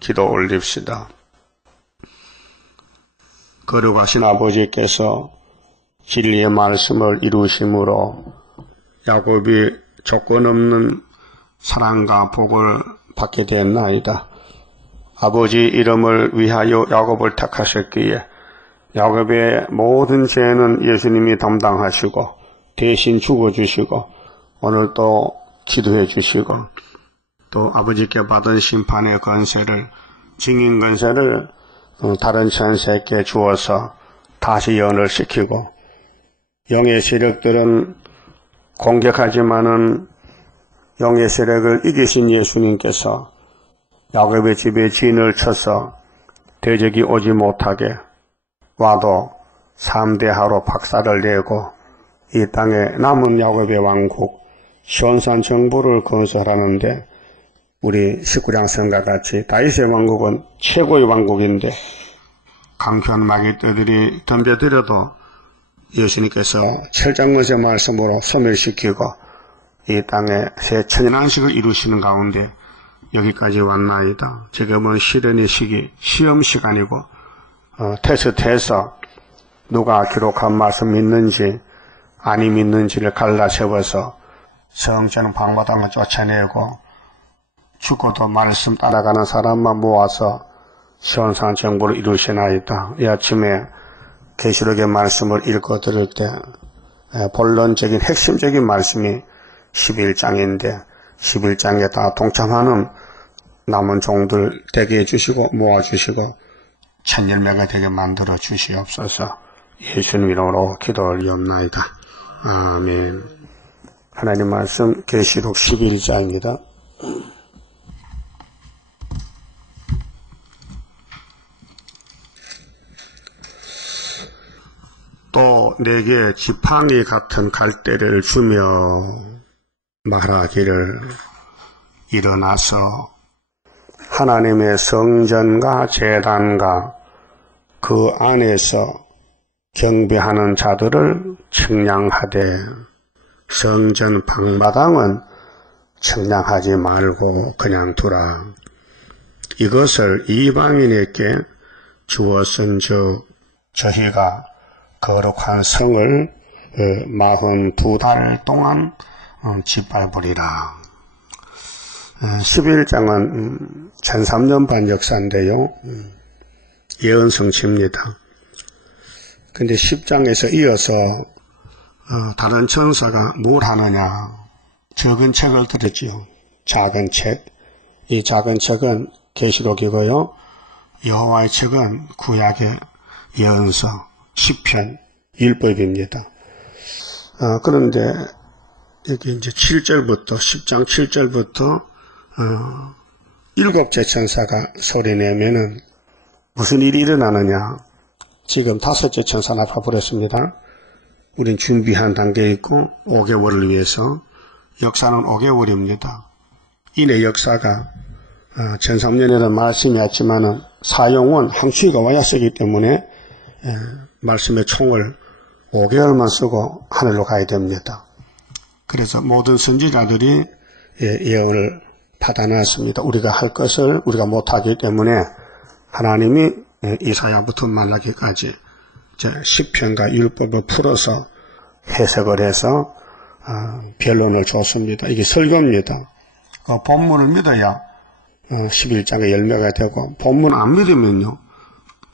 기도 올립시다. 거룩하신 아버지께서 진리의 말씀을 이루심으로 야곱이 조건 없는 사랑과 복을 받게 되었나이다. 아버지 이름을 위하여 야곱을 택하셨기에 야곱의 모든 죄는 예수님이 담당하시고 대신 죽어주시고 오늘 또 기도해 주시고 또 아버지께 받은 심판의 권세를 증인 권세를 다른 천사에게 주어서 다시 연을 시키고 영의 세력들은 공격하지만은 영의 세력을 이기신 예수님께서 야곱의 집에 진을 쳐서 대적이 오지 못하게 와도 3대하로 박살을 내고 이 땅에 남은 야곱의 왕국 시온산 정부를 건설하는데 우리 십구장성과 같이 다윗의 왕국은 최고의 왕국인데 강편 마귀떼들이 덤벼들어도 예수님께서 철장못의 말씀으로 소멸시키고 이 땅에 새 천연안식을 이루시는 가운데 여기까지 왔나이다. 지금은 시련의 시기, 시험 시간이고 테스트해서 누가 기록한 말씀 믿는지 아니 믿는지를 갈라세워서 성전 방마당을 쫓아내고 죽고도 말씀 따라가는 사람만 모아서 시온산 정부를 이루시나이다. 이 아침에 계시록의 말씀을 읽어 들을 때 본론적인 핵심적인 말씀이 11장인데 11장에 다 동참하는 남은 종들 되게 해주시고 모아주시고 천열매가 되게 만들어 주시옵소서. 예수님 이름으로 기도 올리옵나이다. 아멘. 하나님 말씀 계시록 11장입니다. 또 내게 지팡이 같은 갈대를 주며 말하기를 일어나서 하나님의 성전과 제단과 그 안에서 경배하는 자들을 측량하되 성전 방마당은 측량하지 말고 그냥 두라. 이것을 이방인에게 주었은즉 저희가 거룩한 성을 42달 동안 짓밟으리라. 11장은 1003년 반 역사인데요. 예언성취입니다. 근데 10장에서 이어서 다른 천사가 뭘 하느냐. 적은 책을 들었지요. 작은 책. 이 작은 책은 계시록이고요. 여호와의 책은 구약의 예언서, 시편, 율법입니다. 그런데 여기 이제 7절부터 10장 7절부터 일곱째 천사가 소리내면은 무슨 일이 일어나느냐. 지금 5째 천사 나타버렸습니다. 우린 준비한 단계에 있고 5개월을 위해서 역사는 5개월입니다. 이내 역사가 1300년에는 말씀이 왔지만은 사용은 항추위가 와야 쓰기 때문에 말씀의 총을 5개월만 쓰고 하늘로 가야 됩니다. 그래서 모든 선지자들이 예언을 받아놨습니다. 우리가 할 것을 우리가 못하기 때문에 하나님이 이사야부터 말라기까지 시편과 율법을 풀어서 해석을 해서 변론을 줬습니다. 이게 설교입니다. 그 본문을 믿어야 11장의 열매가 되고 본문 안 믿으면요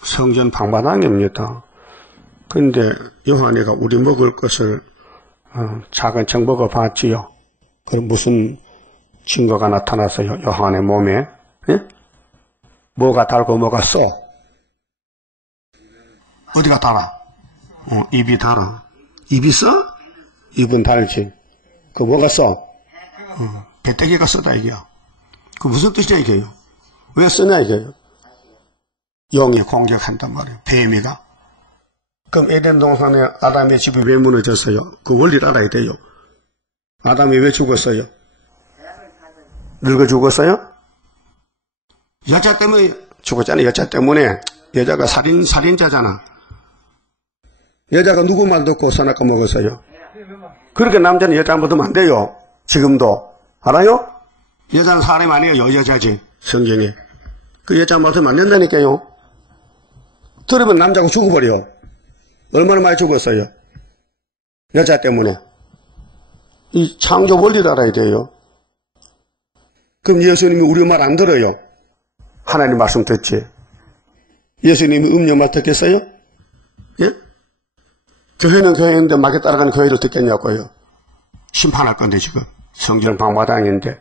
성전 방마당입니다. 그런데 요한이가 우리 먹을 것을 작은 책 먹어봤지요. 그럼 무슨 증거가 나타났어요? 요한의 몸에 예? 뭐가 달고 뭐가 써? 어디가 달아? 입이 달아. 입이 써? 입은 달지. 그 뭐가 써? 배때기가 써다 이게요. 그 무슨 뜻이야 이게요? 왜 쓰냐 이게요? 영이 공격한단 말이에요. 뱀이가. 그럼 에덴 동산에 아담의 집이 왜 무너졌어요? 그 원리를 알아야 돼요. 아담이 왜 죽었어요? 늙어 죽었어요? 여자 때문에 죽었잖아요. 여자 때문에. 여자가 살인자잖아. 여자가 누구 말 듣고 선악과 먹었어요? 그렇게 남자는 여자 말 듣으면 안 돼요. 지금도. 알아요? 여자는 사람이 아니에요. 여자지. 성경에. 그 여자 말씀 안 된다니까요. 들으면 남자고 죽어버려. 얼마나 많이 죽었어요. 여자 때문에. 이 창조 원리를 알아야 돼요. 그럼 예수님이 우리 말 안 들어요. 하나님 말씀 듣지. 예수님이 음녀 말 듣겠어요? 예? 교회는 교회인데 막에 따라가는 교회를 듣겠냐고요. 심판할 건데 지금. 성경 방마당인데.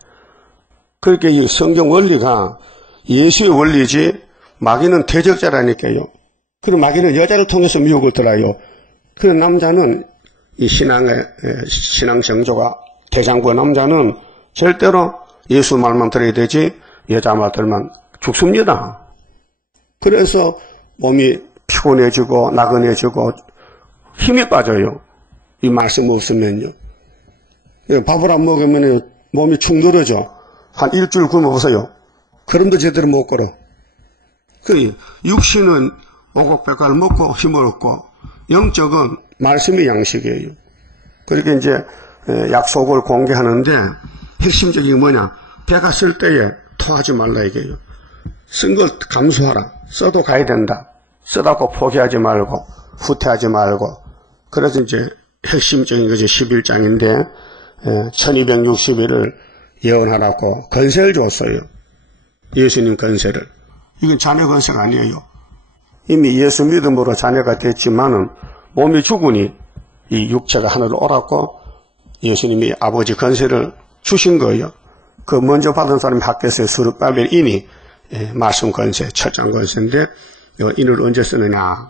그렇게 이 성경 원리가 예수의 원리지 마귀는 대적자라니까요. 그리고 마귀는 여자를 통해서 미혹을 들어요. 그 남자는 이 신앙 정조가 대장부 남자는 절대로 예수 말만 들어야 되지 여자 말 들면 죽습니다. 그래서 몸이 피곤해지고 나그네지고 힘이 빠져요. 이 말씀 없으면요. 밥을 안 먹으면 몸이 축 늘어져. 한 일주일 굶어보세요. 걸음도 제대로 못 걸어. 그 육신은 오곡백과를 먹고 힘을 얻고 영적은 말씀이 양식이에요. 그렇게 이제 약속을 공개하는데 핵심적인 게 뭐냐? 배가 쓸 때에 토하지 말라 이게요. 쓴 걸 감수하라. 써도 가야 된다. 쓰다고 포기하지 말고 후퇴하지 말고. 그래서 이제 핵심적인 것이 11장인데 1260일을 예언하라고 건세를 줬어요. 예수님 건세를. 이건 자녀 건세가 아니에요. 이미 예수 믿음으로 자녀가 됐지만은 몸이 죽으니 이 육체가 하늘로 오랐고 예수님이 아버지 건세를 주신 거예요. 그 먼저 받은 사람이 학교에서 수르바벨이니 말씀 건세, 철장 건세인데 인을 언제 쓰느냐.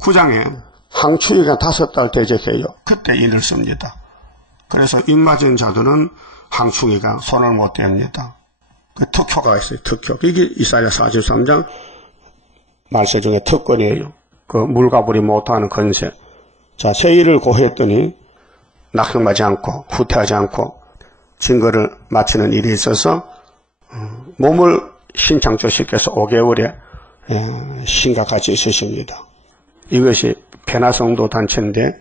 9장에 항추위가 5달 대적해요. 그때 인을 씁니다. 그래서 인 맞은 자들은 항추위가 손을 못 댑니다. 그 특효가 있어요. 특효. 이게 이사야 43장 말세 중에 특권이에요. 그 물가불이 못하는 건세. 자, 세일을 고했더니 낙심하지 않고 후퇴하지 않고 증거를 마치는 일이 있어서 몸을 신창조시켜서 5개월에 신각같이 있으십니다. 이것이 변화성도 단체인데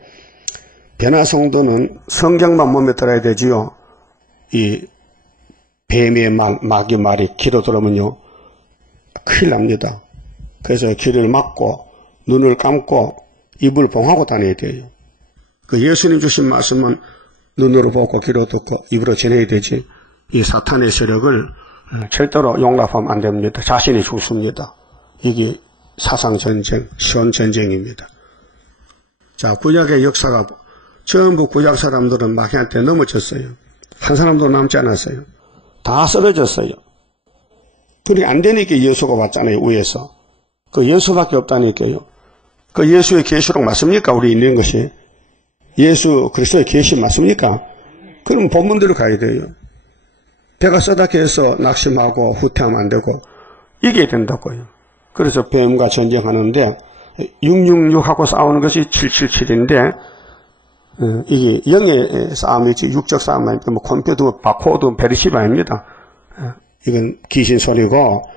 변화성도는 성경만 몸에 들어야 되지요. 이 뱀의 말, 마귀 말이 귀로 들어오면요 큰일 납니다. 그래서 귀를 막고 눈을 감고 입을 봉하고 다녀야 돼요. 그 예수님 주신 말씀은 눈으로 보고 귀로 듣고 입으로 전해야 되지. 이 사탄의 세력을 절대로 용납하면 안 됩니다. 자신이 죽습니다. 이게 사상전쟁, 시온전쟁입니다. 자, 구약의 역사가 전부 구약 사람들은 마귀한테 넘어졌어요. 한 사람도 남지 않았어요. 다 쓰러졌어요. 그게 안 되니까 예수가 왔잖아요. 위에서. 그 예수밖에 없다니까요. 그 예수의 계시록 맞습니까? 우리 있는 것이. 예수 그리스도의 계시 맞습니까? 그럼 본문대로 가야 돼요. 배가 써다게 해서 낙심하고 후퇴하면 안 되고 이겨야 된다고요. 그래서 뱀과 전쟁하는데 666하고 싸우는 것이 777인데 이게 영의 싸움이지 육적 싸움 아닙니까? 뭐 컴퓨터, 바코드, 베르시바입니다. 이건 귀신 소리고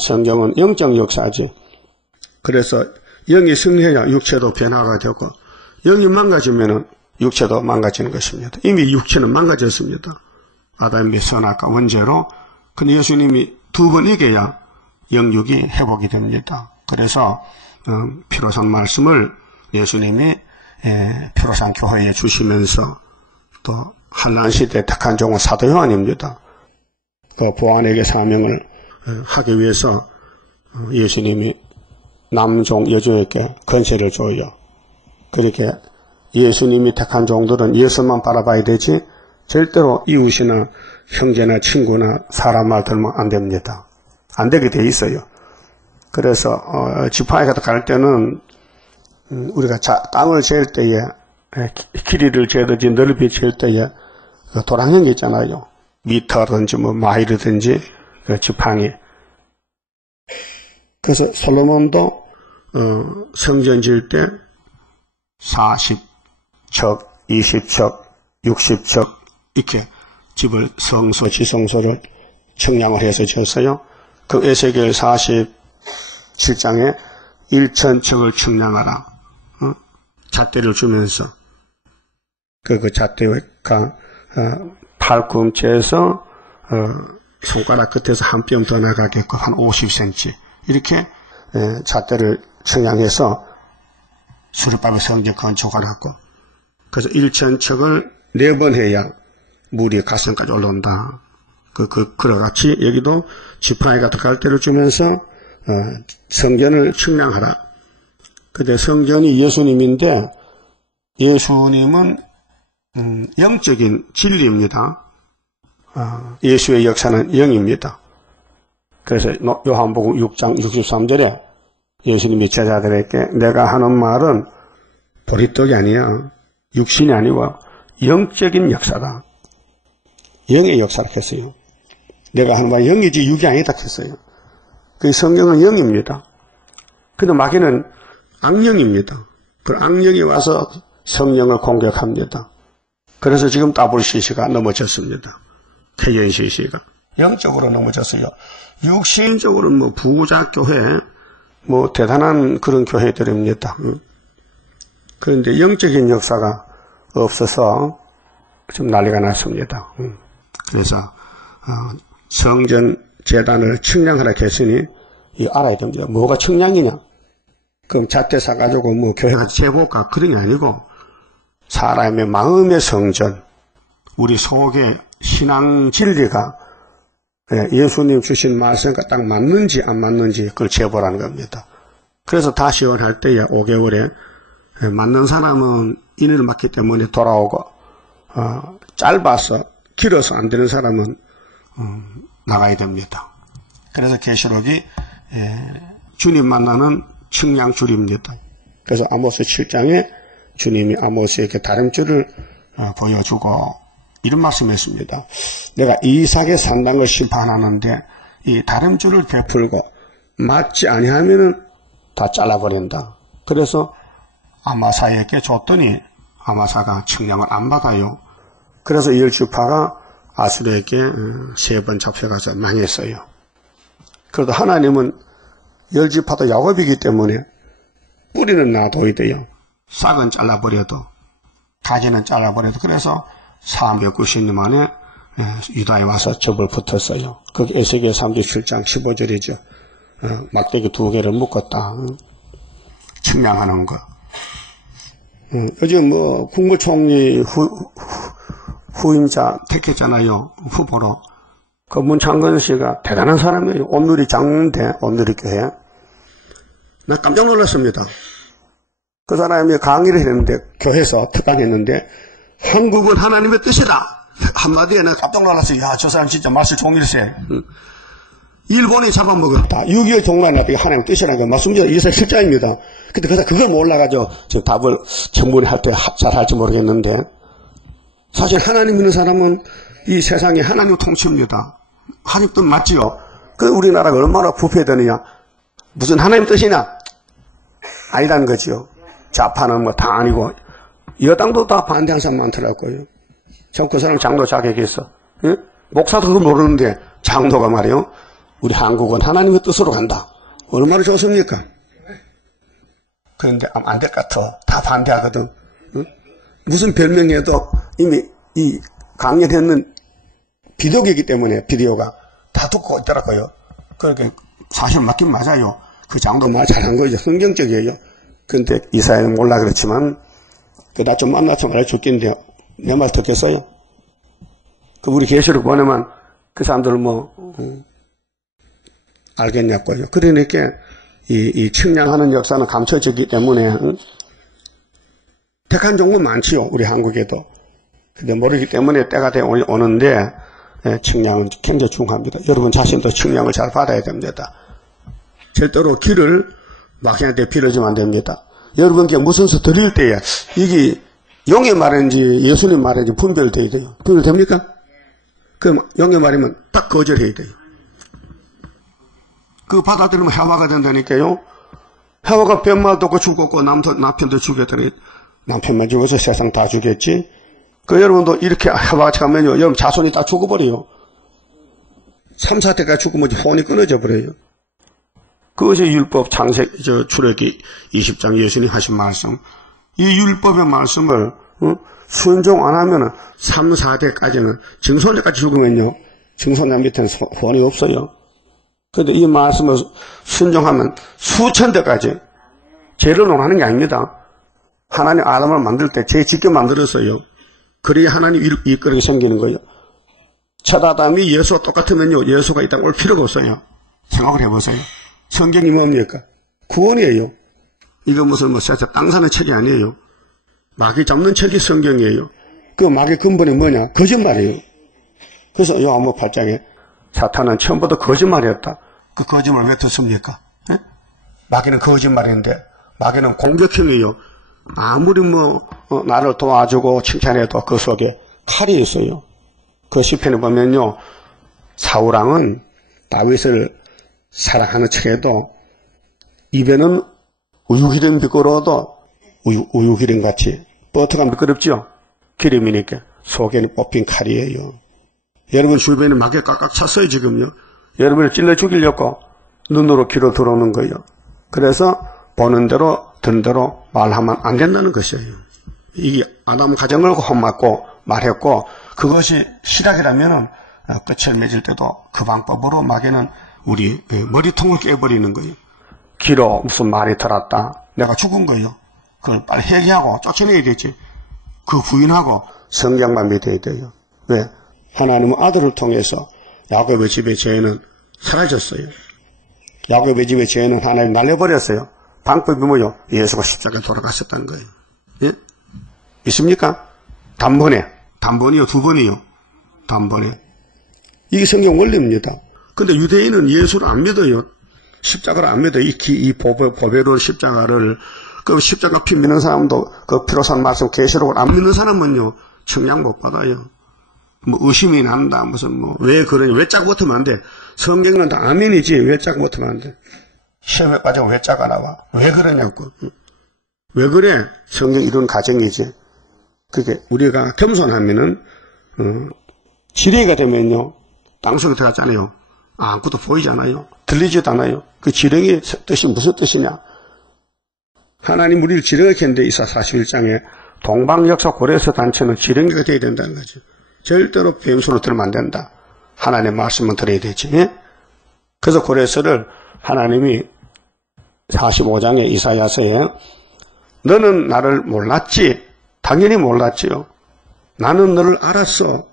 성경은 영적 역사지. 그래서 영이 승리해야 육체도 변화가 되고 영이 망가지면은 육체도 망가지는 것입니다. 이미 육체는 망가졌습니다. 아담의 선악과 원죄로. 근데 예수님이 2번 이겨야 영육이 회복이 됩니다. 그래서 피로 산 말씀을 예수님이 피로 산 교회에 주시면서 또 한란 시대 택한 종은 사도 요한입니다. 그 보안에게 사명을 하기 위해서 예수님이 남종 여종에게 건세를 줘요. 그렇게 예수님이 택한 종들은 예수만 바라봐야 되지 절대로 이웃이나 형제나 친구나 사람 말 들으면 안 됩니다. 안 되게 돼 있어요. 그래서 지파에 갈 때는 우리가 땅을 잴 때에 길이를 재든지 넓이 잴 때에 도랑형이 있잖아요. 미터든지 뭐 마일이든지 그 지팡이. 그래서 솔로몬도 성전 지을 때 40척, 20척, 60척 이렇게 집을 성소, 지성소를 청량을 해서 지었어요. 그 에스겔 47장에 1000척을 청량하라. 잣대를 주면서 그 잣대가 팔꿈치에서 손가락 끝에서 한 뼘 더 나가게끔 한 50cm 이렇게 잣대를 청량해서 수르밥의 성전 건축을 하고, 그래서 1,000척을 4번 해야 물이 가슴까지 올라온다. 그와 같이 여기도 지팡이가 들어갈 때를 주면서 성전을 측량하라. 근데 성전이 예수님인데 예수님은 영적인 진리입니다. 예수의 역사는 영입니다. 그래서 요한복음 6장 63절에 예수님이 제자들에게 내가 하는 말은 보리떡이 아니야. 육신이 아니고 영적인 역사다. 영의 역사를 했어요. 내가 하는 말은 영이지 육이 아니다 했어요. 그 성경은 영입니다. 근데 마귀는 악령입니다. 그 악령이 와서 성령을 공격합니다. 그래서 지금 WCC가 넘어졌습니다. KNCC가. 영적으로 넘어졌어요. 육신적으로는 뭐 부자 교회, 뭐 대단한 그런 교회들입니다. 그런데 영적인 역사가 없어서 좀 난리가 났습니다. 그래서 성전 제단을 측량하라 했으니 알아야 됩니다. 뭐가 측량이냐? 그럼 잣대 사가지고 뭐 교회 가서 재볼까? 그런 게 아니고 사람의 마음의 성전, 우리 속의 신앙 진리가 예수님 주신 말씀과 딱 맞는지 안 맞는지 그걸 재보라는 겁니다. 그래서 다시 원할 때에 5개월에 맞는 사람은 인을 맞기 때문에 돌아오고 짧아서 길어서 안 되는 사람은 나가야 됩니다. 그래서 계시록이 주님 만나는 측량줄입니다. 그래서 아모스 7장에 주님이 아모스에게 다림줄을 보여주고 이런 말씀했습니다. 내가 이삭의 산당을 심판하는데 이 다림줄을 베풀고 맞지 아니하면은 다 잘라버린다. 그래서 아마사에게 줬더니 아마사가 측량을 안 받아요. 그래서 10지파가 아수르에게 3번 잡혀가서 망했어요. 그래도 하나님은 10지파도 야곱이기 때문에 뿌리는 놔둬야 돼요. 싹은 잘라버려도 가지는 잘라버려도. 그래서 490년 만에 유다에 와서 접을 붙었어요. 그게 에스겔 37장 15절이죠. 막대기 2개를 묶었다. 측량하는 거. 요즘 뭐 국무총리 후임자 택했잖아요. 후보로. 그 문창건 씨가 대단한 사람이에요. 온누리 장대, 온누리 교회. 나 깜짝 놀랐습니다. 그 사람이 강의를 했는데, 교회에서 특강했는데, 한국은 하나님의 뜻이다. 한마디에 내가 깜짝 놀랐어요. 야, 저 사람 진짜 말씀 종일세. 일본이 잡아먹었다. 6.25 종말 나중에 하나님의 뜻이라는 거 말씀드려. 이사 실장입니다. 근데 그걸 몰라가지고, 지금 답을 청문회 할 때 잘 할지 모르겠는데, 사실 하나님 믿는 사람은 이 세상에 하나님 통치입니다. 하나님 뜻 맞지요? 그 우리나라가 얼마나 부패되느냐? 무슨 하나님 뜻이냐? 아니라는 거지요. 좌파는 뭐 다 아니고, 여당도 다 반대하는 사람 많더라고요. 참 그 사람 장로 자격이 있어. 예? 목사도 그거 모르는데, 장로가 말이요. 우리 한국은 하나님의 뜻으로 간다. 얼마나 좋습니까? 그런데 안 될 것 같아. 다 반대하거든. 응? 무슨 별명해도 이미 이 강연했는 비디오이기 때문에 비디오가 다 듣고 있더라고요. 그러니까 사실 맞긴 맞아요. 그 장도 말 잘한 거죠. 성경적이에요. 근데 이사야는 몰라 그렇지만 나 좀 만나서 말해줄 낀데 내 말 듣겠어요? 그 우리 계시록 보내면 그 사람들 뭐 알겠냐고요. 그러니까 이 측량하는 역사는 감춰지기 때문에 택한 종은 많지요. 우리 한국에도. 근데 모르기 때문에 때가 돼 오는데 측량은 굉장히 중요합니다. 여러분 자신도 측량을 잘 받아야 됩니다. 절대로 길을 마귀한테 빌어주면 안 됩니다. 여러분께 무슨 수 드릴 때에 이게 용의 말인지 예수님 말인지 분별돼야 돼요. 분별됩니까? 그럼 용의 말이면 딱 거절해야 돼요. 그 받아들이면 해화가 된다니까요. 해화가 변말도 없고 죽었고 남편도 죽였더니 남편만 죽어서 세상 다 죽였지. 그 여러분도 이렇게 해화같이 가면요. 여러분 자손이 다 죽어버려요. 3, 4대까지 죽으면 혼이 끊어져 버려요. 그것이 율법 출애기 20장 예수님 하신 말씀. 이 율법의 말씀을 순종 안 하면은 3, 4대까지는 증손자까지 죽으면요. 증손자 밑에는 후원이 없어요. 그런데 이 말씀을 순종하면 수천 대까지 죄를 논하는 게 아닙니다. 하나님 아담을 만들 때 죄 짓게 만들었어요. 그래야 하나님 일거리가 생기는 거예요. 첫 아담이 예수와 똑같으면요, 예수가 이 땅 올 필요가 없어요. 생각을 해보세요. 성경이 뭡니까? 구원이에요. 이거 무슨 땅 사는 책이 아니에요. 마귀 잡는 책이 성경이에요. 그 마귀 근본이 뭐냐? 거짓말이에요. 그래서 요한복음 8장에 사탄은 처음부터 거짓말이었다. 그 거짓말 왜 듣습니까? 예? 마귀는 거짓말인데 마귀는 공격형이에요. 아무리 나를 도와주고 칭찬해도 그 속에 칼이 있어요. 그 시편에 보면요, 사울왕은 다윗을 사랑하는 척해도 입에는 우유기름 미끄러워도 우유기름같이 버터가 미끄럽죠? 기름이니까 속에는 뽑힌 칼이에요. 여러분 주변에 마귀가 깍깍 찼어요 지금요. 여러분을 찔러 죽이려고 눈으로 귀로 들어오는 거예요. 그래서 보는 대로 듣는 대로 말하면 안 된다는 것이에요. 이게 아담 가정을 험맞고 말했고 그것이 시작이라면 끝을 맺을 때도 그 방법으로 마귀는 우리 머리통을 깨버리는 거예요. 귀로 무슨 말이 들었다. 내가 죽은 거예요. 그걸 빨리 회개하고 쫓아내야 되지. 그 부인하고 성경만 믿어야 돼요. 왜? 하나님은 아들을 통해서 야곱의 집의 죄는 사라졌어요. 야곱의 집의 죄는 하나님 날려버렸어요. 방법이 뭐요? 예수가 십자가에 돌아가셨다는 거예요. 예? 있습니까? 단번이요? 두 번이요? 단번에. 이게 성경 원리입니다. 근데 유대인은 예수를 안 믿어요. 십자가를 안 믿어요. 이 보배로운 십자가를. 그 십자가 피 믿는 사람도 그 피로 산 말씀 계시록을 안 믿는 사람은요, 청량 못 받아요. 의심이 난다. 왜 그러냐. 왜 짝 붙으면 안 돼. 성경은 다 아멘이지. 왜 짝 붙으면 안 돼. 시험에 빠지면 왜 짝가 나와. 왜 그러냐고. 왜 그래. 성경 이런 가정이지. 그게 우리가 겸손하면은, 지뢰가 되면요, 땅속에 들어갔잖아요. 아무것도 보이잖아요. 들리지도 않아요. 그 지렁이 뜻이 무슨 뜻이냐. 하나님 우리를 지렁이게 했는데 이사 41장에 동방역사 고레스 단체는 지렁이가 되어야 된다는 거죠. 절대로 뱀소로 들으면 안 된다. 하나님의 말씀은 들어야 되지. 예? 그래서 고레스를 하나님이 45장의 이사야서에 너는 나를 몰랐지. 당연히 몰랐지요. 나는 너를 알았어.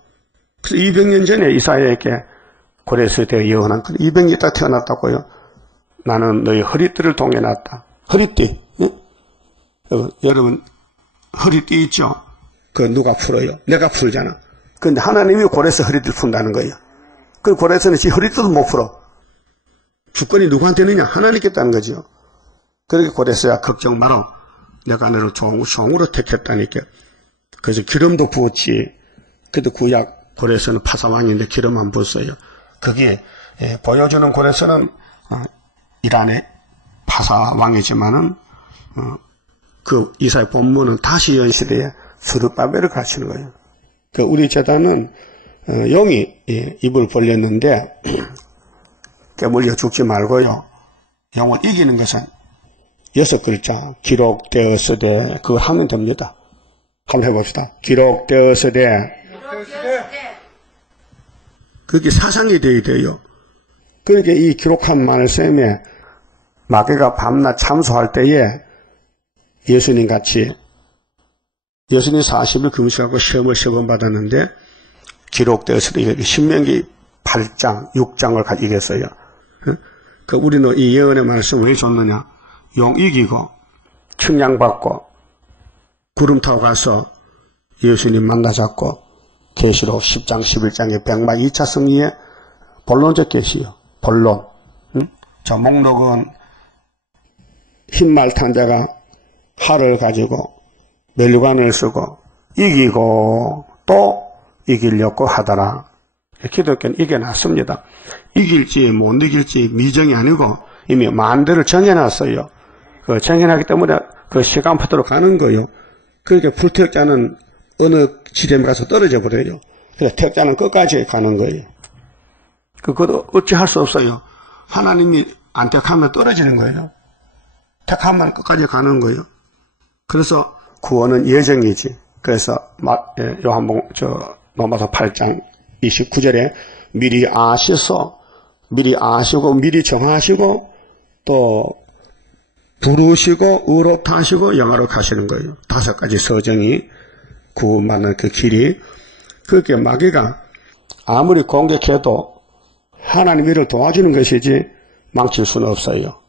그래서 200년 전에 이사야에게 고레스에 대해 예언한 200년이 딱 태어났다고요. 나는 너의 허리띠를 동해놨다. 허리띠. 예? 여러분 허리띠 있죠? 그거 누가 풀어요? 내가 풀잖아. 그런데 하나님이 고레스 허리띠를 푼다는 거예요. 그 고레스는 지 허리띠도 못 풀어. 주권이 누구한테 있느냐? 하나님께 있다는 거죠. 그렇게 고레스야 걱정 마라. 내가 너를 종으로 택했다니까. 그래서 기름도 부었지. 그래도 구약 고레스는 파사왕인데 기름 안 부었어요. 그게 보여주는 고레스는 이란의 파사왕이지만은 그 이사의 본문은 다시 연시대에 스룹바벨을 가르치는 거예요. 그 우리 제단은 용이 입을 벌렸는데 깨물려 죽지 말고요. 용을 이기는 것은 6글자 기록되었으되 그걸 하면 됩니다. 한번 해봅시다. 기록되었으되 그게 사상이 되어야 돼요. 그러니까 이 기록한 말씀에 마귀가 밤낮 참소할 때에 예수님 같이 예수님 40일 금식하고 시험을 3번 받았는데 기록되었으되 신명기 8장 6장을 이겼어요. 그 우리는 이 예언의 말씀을 왜 줬느냐. 용 이기고 측량받고 구름 타고 가서 예수님 만나잡고 계시록 10장 11장의 백마 2차 승리의 본론적 계시요. 본론. 저 목록은 흰말 탄 자가 활을 가지고 멸류관을 쓰고 이기고 또 이기려고 하더라. 기독교는 이겨놨습니다. 이길지 못 이길지 미정이 아니고 이미 만대를 정해놨어요. 그 정해놨기 때문에 그 시간표대로 가는 거예요. 그러니까 불택자는 어느 지점에 가서 떨어져 버려요. 그래서 택자는 끝까지 가는 거예요. 그것도 어찌할 수 없어요. 하나님이 안 택하면 떨어지는 거예요. 택하면 끝까지 가는 거예요. 그래서 구원은 예정이지. 그래서 요한복음 로마서 8장 29절에 미리 아시고, 미리 정하시고, 또, 부르시고, 의롭다 하시고, 영화로 가시는 거예요. 5가지 서정이 구원받는 그 길이. 그렇게 마귀가 아무리 공격해도 하나님 일을 도와주는 것이지 망칠 수는 없어요.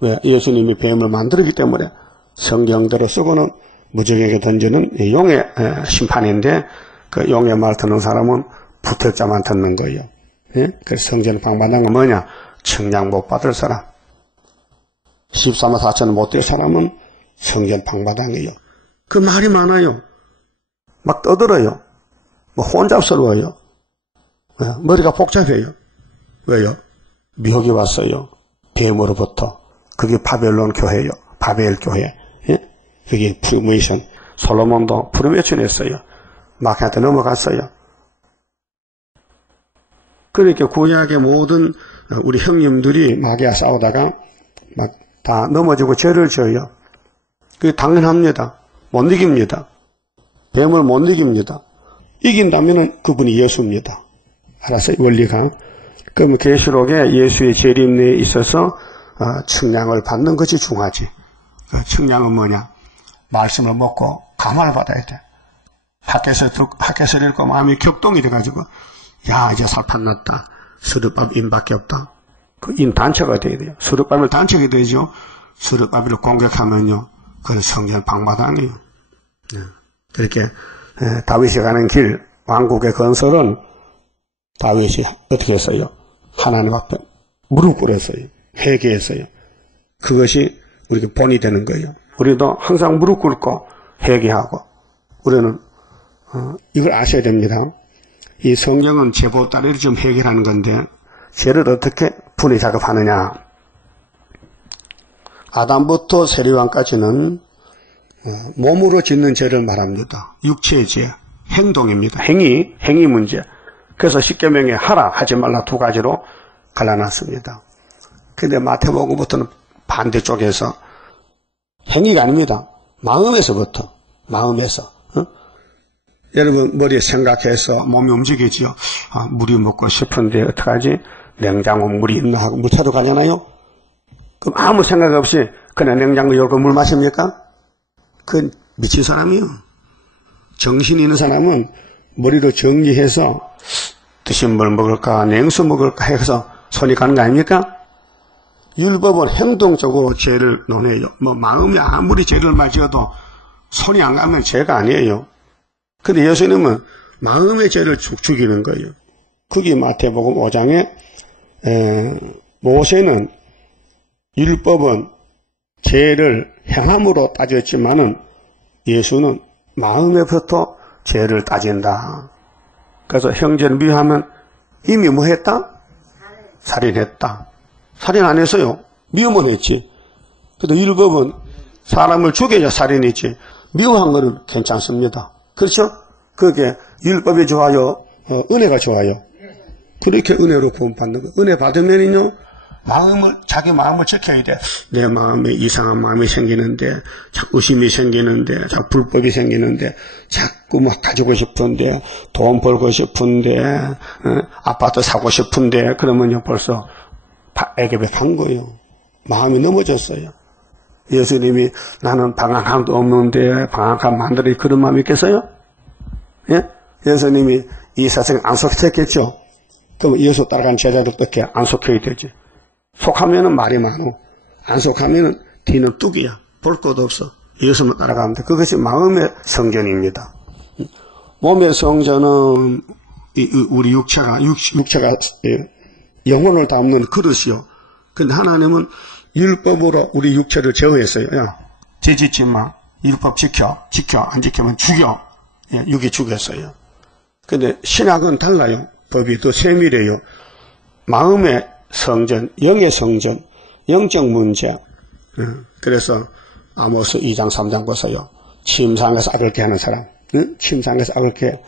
왜? 예수님이 뱀을 만들었기 때문에 성경대로 쓰고는 무적에게 던지는 용의 심판인데 그 용의 말 듣는 사람은 붙을 자만 듣는 거예요. 예? 그래서 성전 방받는 건 뭐냐? 청량 못 받을 사람. 14만 4천원 못 될 사람은 성전 방받아요. 그 말이 많아요. 막 떠들어요. 뭐 혼잡스러워요. 머리가 복잡해요. 왜요? 미혹이 왔어요. 뱀으로부터. 그게 바벨론 교회요. 바벨 교회. 예? 그게 프리메이션. 솔로몬도 프리메이션 했어요. 마귀한테 넘어갔어요. 그러니까 구약의 모든 우리 형님들이 마귀와 싸우다가 막 다 넘어지고 죄를 지어요. 그게 당연합니다. 못 이깁니다. 뱀을 못 이깁니다. 이긴다면은 그분이 예수입니다. 알았어요? 원리가. 그러면 계시록에 예수의 재림내에 있어서 측량을 받는 것이 중요하지. 측량은 뭐냐? 말씀을 먹고 감화를 받아야 돼. 학교에서 읽고 마음이 격동이 돼가지고 야 이제 살판 났다. 스룹밥 인밖에 없다. 그 인 단체가 돼야 돼요. 스룹밥을 단체가 되죠. 스룹밥을 공격하면요. 그건 성전 방마당이에요. 그렇게 다윗이 가는 길 왕국의 건설은 다윗이 어떻게 했어요? 하나님 앞에 무릎 꿇었어요. 회개했어요. 그것이 우리가 본이 되는 거예요. 우리도 항상 무릎 꿇고 회개하고 우리는 이걸 아셔야 됩니다. 이 성경은 제보따리를 좀 해결하는 건데 죄를 어떻게 분리 작업하느냐. 아담부터 세리왕까지는 몸으로 짓는 죄를 말합니다. 육체의 죄, 행동입니다. 행위 문제. 그래서 십계명에 하라, 하지 말라 2가지로 갈라놨습니다. 근데 마태복음부터는 반대쪽에서 행위가 아닙니다. 마음에서부터, 마음에서. 여러분 머리에 생각해서 몸이 움직이지요. 물이 먹고 싶은데 어떡하지? 냉장고 물이 있나 하고 물 차러 가잖아요. 그럼 아무 생각 없이 그냥 냉장고 열고 물 마십니까? 그건 미친 사람이요. 정신이 있는 사람은 머리로 정리해서 드신 물 먹을까 냉수 먹을까 해서 손이 가는 거 아닙니까? 율법은 행동적으로 죄를 논해요. 뭐 마음이 아무리 죄를 맞아도 손이 안 가면 죄가 아니에요. 근데 예수님은 마음의 죄를 죽이는 거예요. 그게 마태복음 5장에 모세는 율법은 죄를 행함으로 따졌지만은 예수는 마음에부터 죄를 따진다. 그래서 형제를 미워하면 이미 뭐 했다? 살인했다. 살인 안 했어요. 미우면 했지. 그래도 율법은 사람을 죽여야 살인이지. 미워한 거는 괜찮습니다. 그렇죠? 그게 율법이 좋아요? 은혜가 좋아요? 그렇게 은혜로 구원받는 거. 은혜 받으면요, 자기 마음을 지켜야 돼. 내 마음에 이상한 마음이 생기는데, 자꾸 의심이 생기는데, 자꾸 불법이 생기는데, 자꾸 뭐 가지고 싶은데, 돈 벌고 싶은데, 아파트 사고 싶은데, 그러면요, 벌써 애ገብ에 간 거예요. 마음이 넘어졌어요. 예수님이 나는 방황함도 없는데, 방황함 만들어 그런 마음이 있겠어요? 예? 예수님이 이 세상에 안 속했겠죠? 그럼 예수 따라간 제자들 어떻게 안 속혀야 되지? 속하면은 말이 많어. 안 속하면은 뒤는 뚝이야. 볼 것도 없어. 예수만 따라가면 돼. 그것이 마음의 성전입니다. 몸의 성전은 우리 육체가 영혼을 담는 그릇이요. 근데 하나님은 율법으로 우리 육체를 제어했어요. 야, 죄 짓지 마. 율법 지켜. 안 지키면 죽여. 예, 육이 죽였어요. 근데 신학은 달라요. 법이 더 세밀해요. 마음의 성전, 영의 성전, 영적 문제. 그래서 아모스 2장 3장 보세요. 침상에서 악을 깨하는 사람. 침상에서 악을 깨.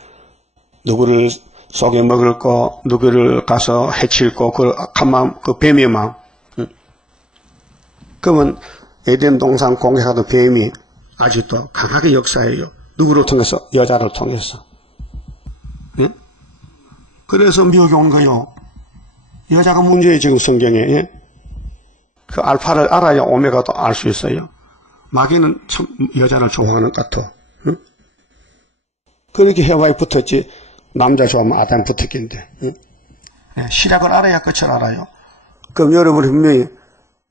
누구를 속에 먹을 거, 누구를 가서 해칠 거, 그 악한 마음, 그 뱀의 마음. 그러면 에덴 동산 공격하던 뱀이 아직도 강하게 역사해요. 누구를 통해서? 여자를 통해서. 그래서 미혹이 온 거요. 여자가 문제예요, 지금 성경에. 예? 그 알파를 알아야 오메가도 알 수 있어요. 마귀는 참 여자를 좋아하는 것 같아. 응? 그렇게 해와에 붙었지. 남자 좋아하면 아담 붙었긴데. 응? 예, 시작을 알아야 끝을 알아요. 그럼 여러분이 분명히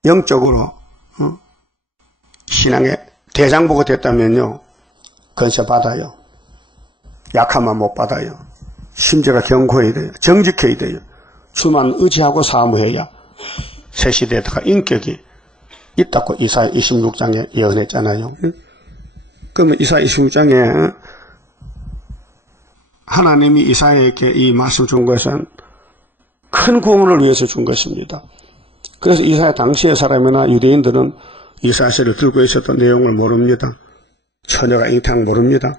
영적으로 신앙의 대장보가 됐다면요. 건세 받아요. 약하면 못 받아요. 심지어가 견고해야 돼요. 정직해야 돼요. 주만 의지하고 사무해야 새 시대에다가 인격이 있다고 이사야 26장에 예언했잖아요. 그러면 이사야 26장에 하나님이 이사야에게 이 말씀 준 것은 큰 구원을 위해서 준 것입니다. 그래서 이사야 당시의 사람이나 유대인들은 이사야서를 들고 있었던 내용을 모릅니다. 처녀가 잉탕 모릅니다.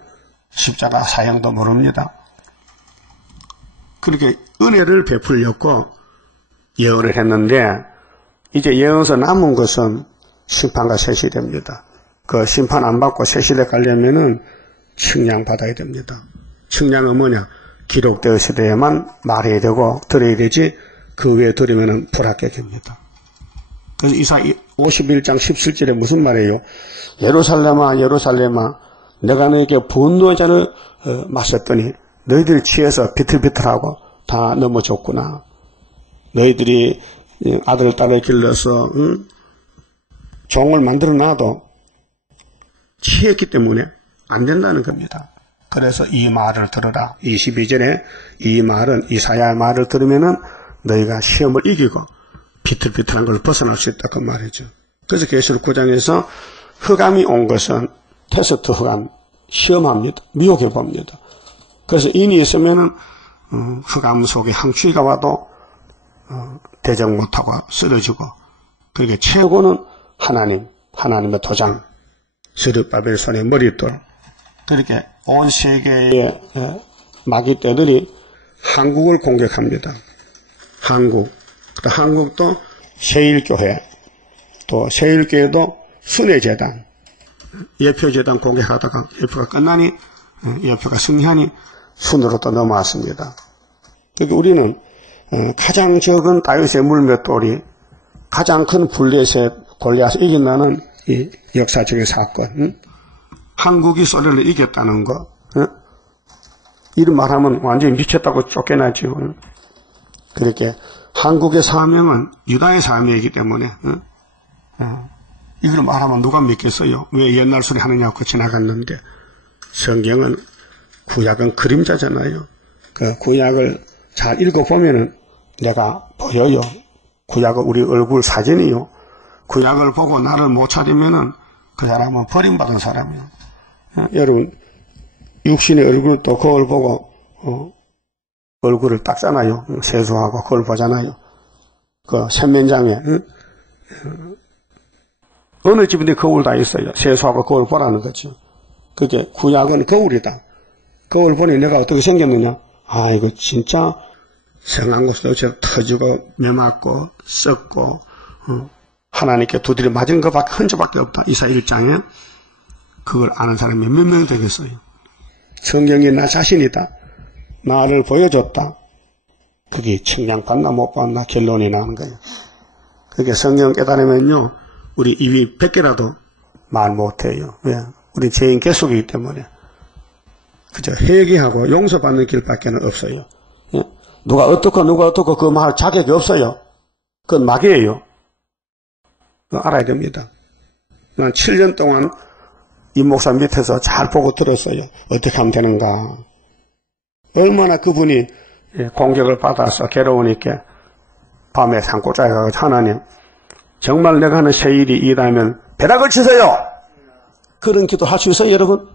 십자가 사형도 모릅니다. 그렇게 은혜를 베풀렸고 예언을 했는데 이제 예언서 남은 것은 심판과 세시됩니다. 그 심판 안 받고 세시대 가려면은 측량 받아야 됩니다. 측량은 뭐냐? 기록되어 시대에만 말해야 되고 들어야 되지 그 외에 들으면은 불합격입니다. 그래서 이사야 51장 17절에 무슨 말이에요? 예루살렘아 예루살렘아 내가 너에게 분노의 잔을 마셨더니 너희들이 취해서 비틀비틀하고 다 넘어졌구나. 너희들이 아들 딸을 길러서 종을 만들어 놔도 취했기 때문에 안 된다는 겁니다. 그래서 이 말을 들으라. 22절에 이 말은 이사야의 말을 들으면은 너희가 시험을 이기고 비틀비틀한 걸 벗어날 수 있다고 말이죠. 그래서 계시록 9장에서 흑암이 온 것은 테스트 흑암, 시험합니다. 미혹해 봅니다. 그래서 인이 있으면은 흑암 속에 항추위가 와도 대적 못하고 쓰러지고, 그게 최고는 하나님의 도장, 스룹바벨 손에 머릿돌. 그렇게 온 세계의 마귀떼들이 한국을 공격합니다. 한국도 세일교회, 또 세일교회도 순회재단, 예표재단 공격하다가 예표가 끝나니 예표가 승리하니 순으로 또 넘어왔습니다. 그러니까 우리는 가장 적은 다윗의 물맷돌이 가장 큰 블레셋 골리앗을 이긴다는 이 역사적인 사건, 한국이 소련을 이겼다는 거, 이런 말하면 완전히 미쳤다고 쫓겨나죠. 그렇게 한국의 사명은 유다의 사명이기 때문에 이걸 말하면 누가 믿겠어요? 왜 옛날 소리 하느냐고 지나갔는데, 성경은 구약은 그림자잖아요. 그 구약을 잘 읽어보면은 내가 보여요. 구약은 우리 얼굴 사진이요. 구약을 보고 나를 못 찾으면은 그 사람은 버림받은 사람이에요. 여러분, 육신의 얼굴도 거울 보고 얼굴을 닦잖아요. 세수하고 거울 보잖아요. 그洗面장에 어느 집인데 거울 다 있어요. 세수하고 거울 보라는 거죠. 그게 구약은 거울이다. 거울 보니 내가 어떻게 생겼느냐? 아, 이거 진짜 성한 곳도 터지고 매맞고 썩고 하나님께 두드려 맞은 것밖에 흔적밖에 없다. 이사야 1장에 그걸 아는 사람이 몇 명 되겠어요? 성경이 나 자신이다. 나를 보여줬다. 그게 측량받나 못 받나 결론이 나는 거예요. 그게 성경 깨달으면요, 우리 입이 100개라도 말 못해요. 왜? 우리 죄인 계속이기 때문에. 그저 회개하고 용서받는 길밖에 없어요. 예? 누가 어떻고 그 말 자격이 없어요. 그건 마귀예요. 그거 알아야 됩니다. 난 7년 동안 이 목사 밑에서 잘 보고 들었어요. 어떻게 하면 되는가. 얼마나 그분이 공격을 받아서 괴로우니까 밤에 산골짜기 가서 하나님, 정말 내가 하는 새 일이 이다면 벼락을 치세요. 그런 기도 할 수 있어요, 여러분?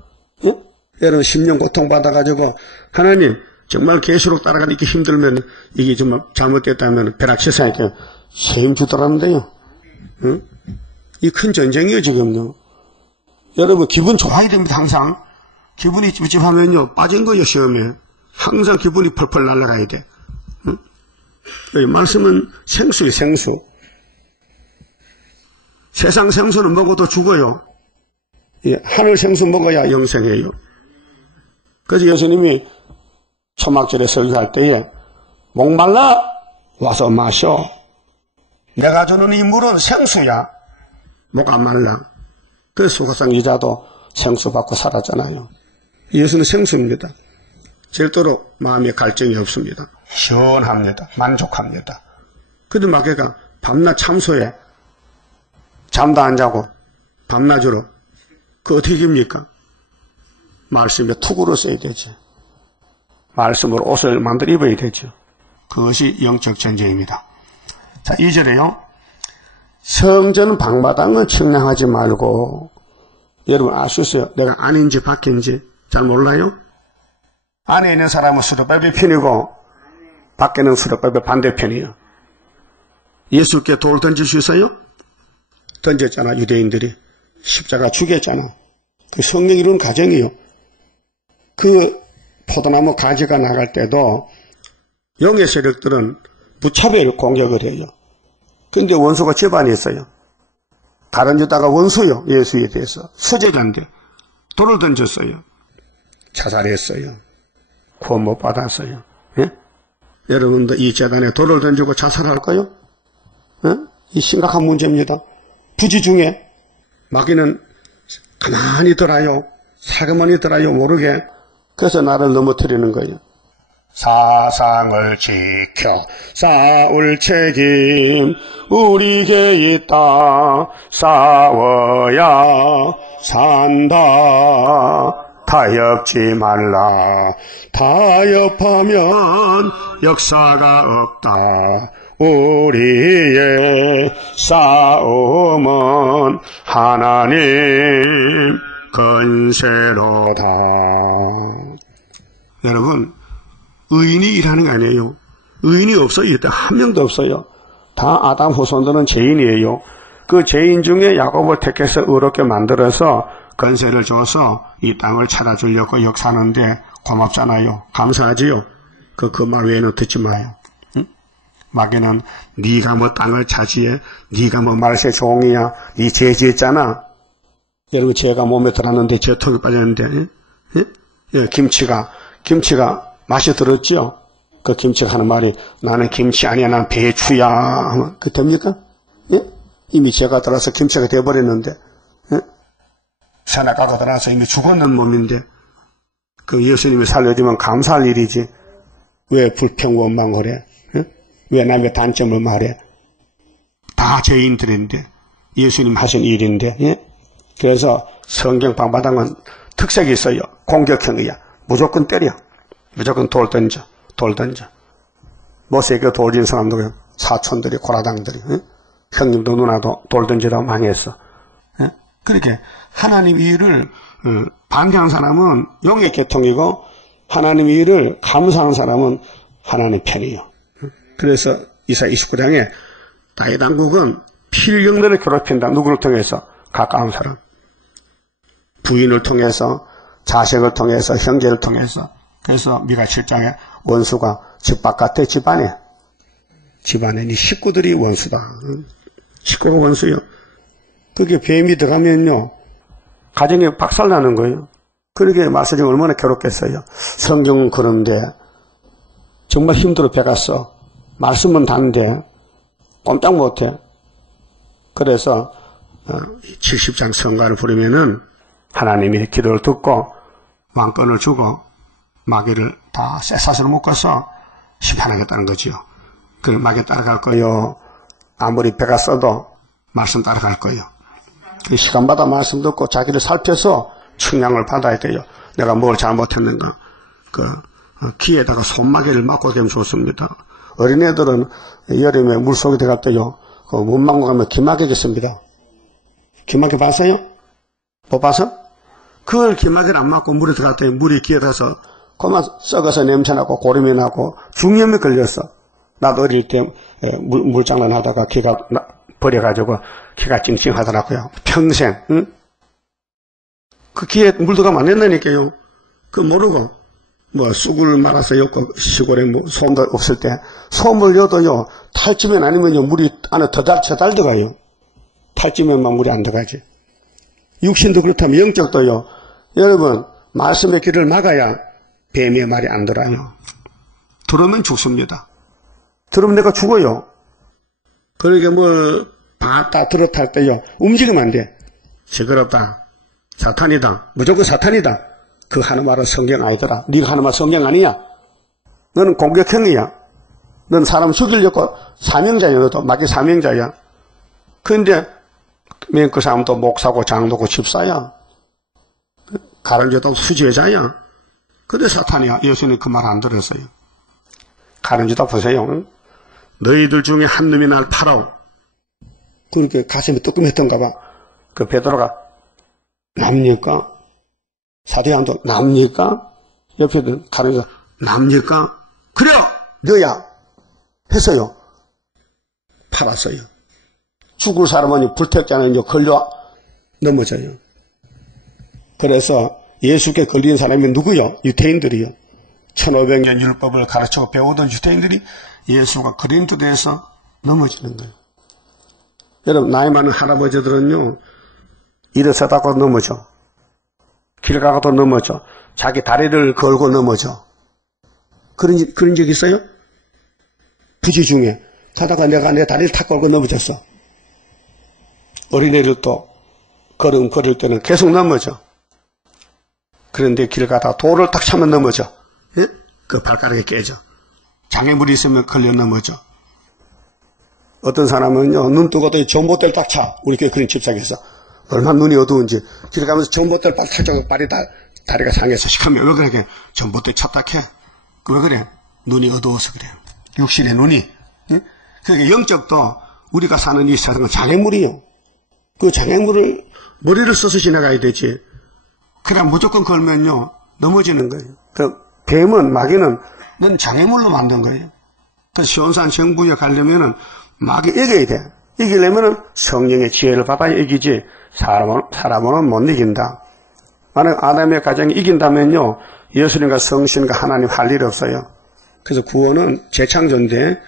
예? 여러분 10년 고통받아가지고 하나님 정말 계시록 따라가기 이렇게 힘들면 이게 정말 잘못됐다면 벼락 치세요. 책임 주더라는데요. 응? 이 큰 전쟁이에요, 지금요. 여러분 기분 좋아야 됩니다. 항상 기분이 찝찝하면요 빠진 거예요. 시험에 항상 기분이 펄펄 날아가야 돼. 응? 말씀은 생수예요. 생수. 세상 생수는 먹어도 죽어요. 하늘 생수 먹어야 영생해요. 그래서 예수님이 초막절에 설교할 때에 목말라 와서 마셔. 내가 주는 이 물은 생수야. 목 안 말라. 그 수가상 이자도 생수 받고 살았잖아요. 예수는 생수입니다. 절대로 마음에 갈증이 없습니다. 시원합니다. 만족합니다. 그런데 마귀가 밤낮 참소해. 잠도 안 자고 밤낮으로. 그 어떻게 입니까? 말씀에 투구로 써야 되지. 말씀으로 옷을 만들어 입어야 되죠. 그것이 영적 전쟁입니다. 자, 2절에요. 성전 방마당은 측량하지 말고. 여러분 알 수 있어요? 내가 안인지 밖인지 잘 몰라요? 안에 있는 사람은 수르바벨 편이고 밖에는 수르바벨 반대편이에요. 예수께 돌 던질 수 있어요? 던졌잖아. 유대인들이 십자가 죽였잖아. 그 성령 이루는 과정이에요. 그 포도나무 가지가 나갈 때도 영의 세력들은 무차별 공격을 해요. 근데 원수가 집안에 있어요. 다른 유다가 원수요. 예수에 대해서 수제자인데 돌을 던졌어요. 자살했어요. 구원 못 받았어요. 예? 여러분도 이 재단에 돌을 던지고 자살할까요? 예? 이 심각한 문제입니다. 부지 중에 마귀는 가만히 들어요. 사그머니 들어요. 모르게. 그래서 나를 넘어뜨리는 거예요. 사상을 지켜 싸울 책임 우리에게 있다. 싸워야 산다. 타협지 말라. 타협하면 역사가 없다. 우리의 싸움은 하나님 건세로다. 여러분, 의인이 일하는 거 아니에요. 의인이 없어요. 이때 한 명도 없어요. 다 아담 후손들은 죄인이에요. 그 죄인 중에 야곱을 택해서 의롭게 만들어서 건세를 줘서 이 땅을 찾아주려고 역사하는데 고맙잖아요. 감사하지요. 그 말 외에는 듣지 마요. 응? 마귀는 네가 뭐 땅을 차지해, 네가 뭐 말세 종이야, 네 죄 지었잖아. 여러분 죄가 몸에 들어왔는데 죄 턱에 빠졌는데, 예? 예, 김치가 맛이 들었죠? 그 김치가 하는 말이 나는 김치 아니야, 난 배추야. 그 됩니까? 예? 이미 죄가 들어서 김치가 돼버렸는데, 예? 산악가가 들어서 이미 죽었는 몸인데, 그 예수님이 살려주면 감사할 일이지. 왜 불평 원망을 해? 예? 왜 남의 단점을 말해? 다 죄인들인데, 예수님 하신 일인데, 예? 그래서 성경 방바닥은 특색이 있어요. 공격형이야. 무조건 때려. 무조건 돌 던져. 모세에게 돌 진 사람들, 사촌들이, 고라당들이, 예? 형님도 누나도 돌 던지라고 많이 했어. 예? 그렇게 하나님 일을 반대하는 사람은 용의 계통이고 하나님 일을 감사하는 사람은 하나님 편이에요. 그래서 이사야 29장에 다윗 왕국은 필경들을 괴롭힌다. 누구를 통해서? 가까운 사람. 부인을 통해서, 자식을 통해서, 형제를 통해서. 그래서 미가 7장에 원수가 집 바깥에 집안에 네 식구들이 원수다. 식구가 원수요. 그게 뱀이 들어가면요 가정이 박살나는 거예요. 그러게 말씀이 얼마나 괴롭겠어요. 성경은 그런데 정말 힘들어 배갔어. 말씀은 단데 꼼짝 못해. 그래서 70장 성가를 부르면은 하나님이 기도를 듣고 왕권을 주고 마귀를 다 쇠사슬로 묶어서 심판하겠다는 거지요. 그 마귀 따라갈 거요. 아무리 배가 써도 말씀 따라갈 거예요. 그 시간마다 말씀 듣고 자기를 살펴서 측량을 받아야 돼요. 내가 뭘 잘못했는가. 귀에다가 손마개를 맞고 되면 좋습니다. 어린애들은 여름에 물속에 들어갈 때요. 문 막고 가면 기막히겠습니다. 기막히 봤어요? 못 봐서? 그걸 기막히를 안 맞고 물에 들어갈 때 물이 귀에 닿아서 그만 썩어서 냄새나고 고름이 나고 중염이 걸렸어. 나도 어릴 때 물장난 하다가 귀가 버려가지고 귀가 찡찡하더라고요. 평생. 응? 그 귀에 물 들어가면 안 된다니까요. 그 모르고 뭐 쑥을 말아서 엮고 시골에 뭐 소음도 없을 때 소음을 여도요 탈지면 아니면요 물이 안에 더 들어가요. 탈지면만 물이 안 들어가지. 육신도 그렇다면 영적도요. 여러분 말씀의 길을 막아야 뱀의 말이 안 들어요. 들으면 죽습니다. 들으면 내가 죽어요. 그러니까 뭘 다 들었다 할 때요. 움직이면 안 돼. 시끄럽다. 사탄이다. 무조건 사탄이다. 그 하는 말은 성경 아니더라. 네가 하는 말 성경 아니야. 너는 공격형이야. 넌 사람 죽이려고 사명자야. 너도 마귀 사명자야. 그런데 그 사람도 목사고 장로고 집사야. 가른자도 수제자야. 근데 사탄이야. 예수님 그 말 안 들었어요. 가른자도 보세요. 너희들 중에 한 놈이 날 팔아. 그렇게 가슴이 뜨끔했던가 봐. 그 베드로가 납니까? 사도양도 납니까? 옆에 가른자 납니까? 그래요! 너야! 했어요. 팔았어요. 죽을 사람은 불택자는 걸려 넘어져요. 그래서 예수께 걸린 사람이 누구요? 유대인들이요. 1500년 율법을 가르치고 배우던 유대인들이 예수가 그린도에서 넘어지는 거예요. 여러분, 나이 많은 할아버지들은요, 일어서다가 넘어져. 길 가고도 넘어져. 자기 다리를 걸고 넘어져. 그런 적 있어요? 부지 중에. 가다가 내가 내 다리를 탁 걸고 넘어졌어. 어린애들 또 걸음 걸을 때는 계속 넘어져. 그런데 길 가다가 돌을 딱 차면 넘어져. 예? 그 발가락이 깨져. 장애물이 있으면 걸려 넘어져. 어떤 사람은요, 눈 뜨고도 전봇대를 딱 차. 우리 교회 그런 집사에서. 얼마나 눈이 어두운지. 길 가면서 전봇대를 딱 차고 다리가 상해서 시커매. 왜 그래? 전봇대 찼다 캐. 왜 그래? 눈이 어두워서 그래요. 육신의 눈이. 예? 그러니까 영적도 우리가 사는 이 세상은 장애물이요. 그 장애물을 머리를 써서 지나가야 되지. 그래 무조건 걸면요 넘어지는 거예요. 그 뱀은 마귀는 넌 장애물로 만든 거예요. 그 시온산 정부에 가려면은 마귀 이겨야 돼. 이기려면은 성령의 지혜를 받아야 이기지. 사람은 못 이긴다. 만약 아담의 가정이 이긴다면요 예수님과 성신과 하나님 할 일 없어요. 그래서 구원은 재창조인데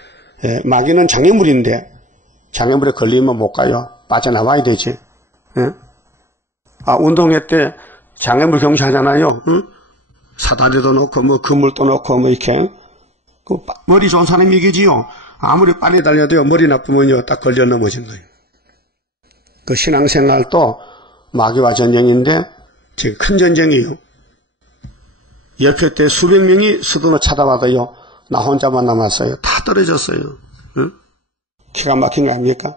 마귀는 장애물인데 장애물에 걸리면 못 가요. 빠져나와야 되지. 예? 운동회 때 장애물 경시하잖아요. 응? 사다리도 놓고 뭐 그물도 놓고 뭐 이렇게 그 머리 좋은 사람이 이기지요. 아무리 빨리 달려도요 머리 나쁘면요 딱 걸려 넘어진 거예요. 그 신앙생활도 마귀와 전쟁인데 지금 큰 전쟁이에요. 옆에 때 수백 명이 수도로 찾아와도요 나 혼자만 남았어요. 다 떨어졌어요. 응? 기가 막힌 거 아닙니까?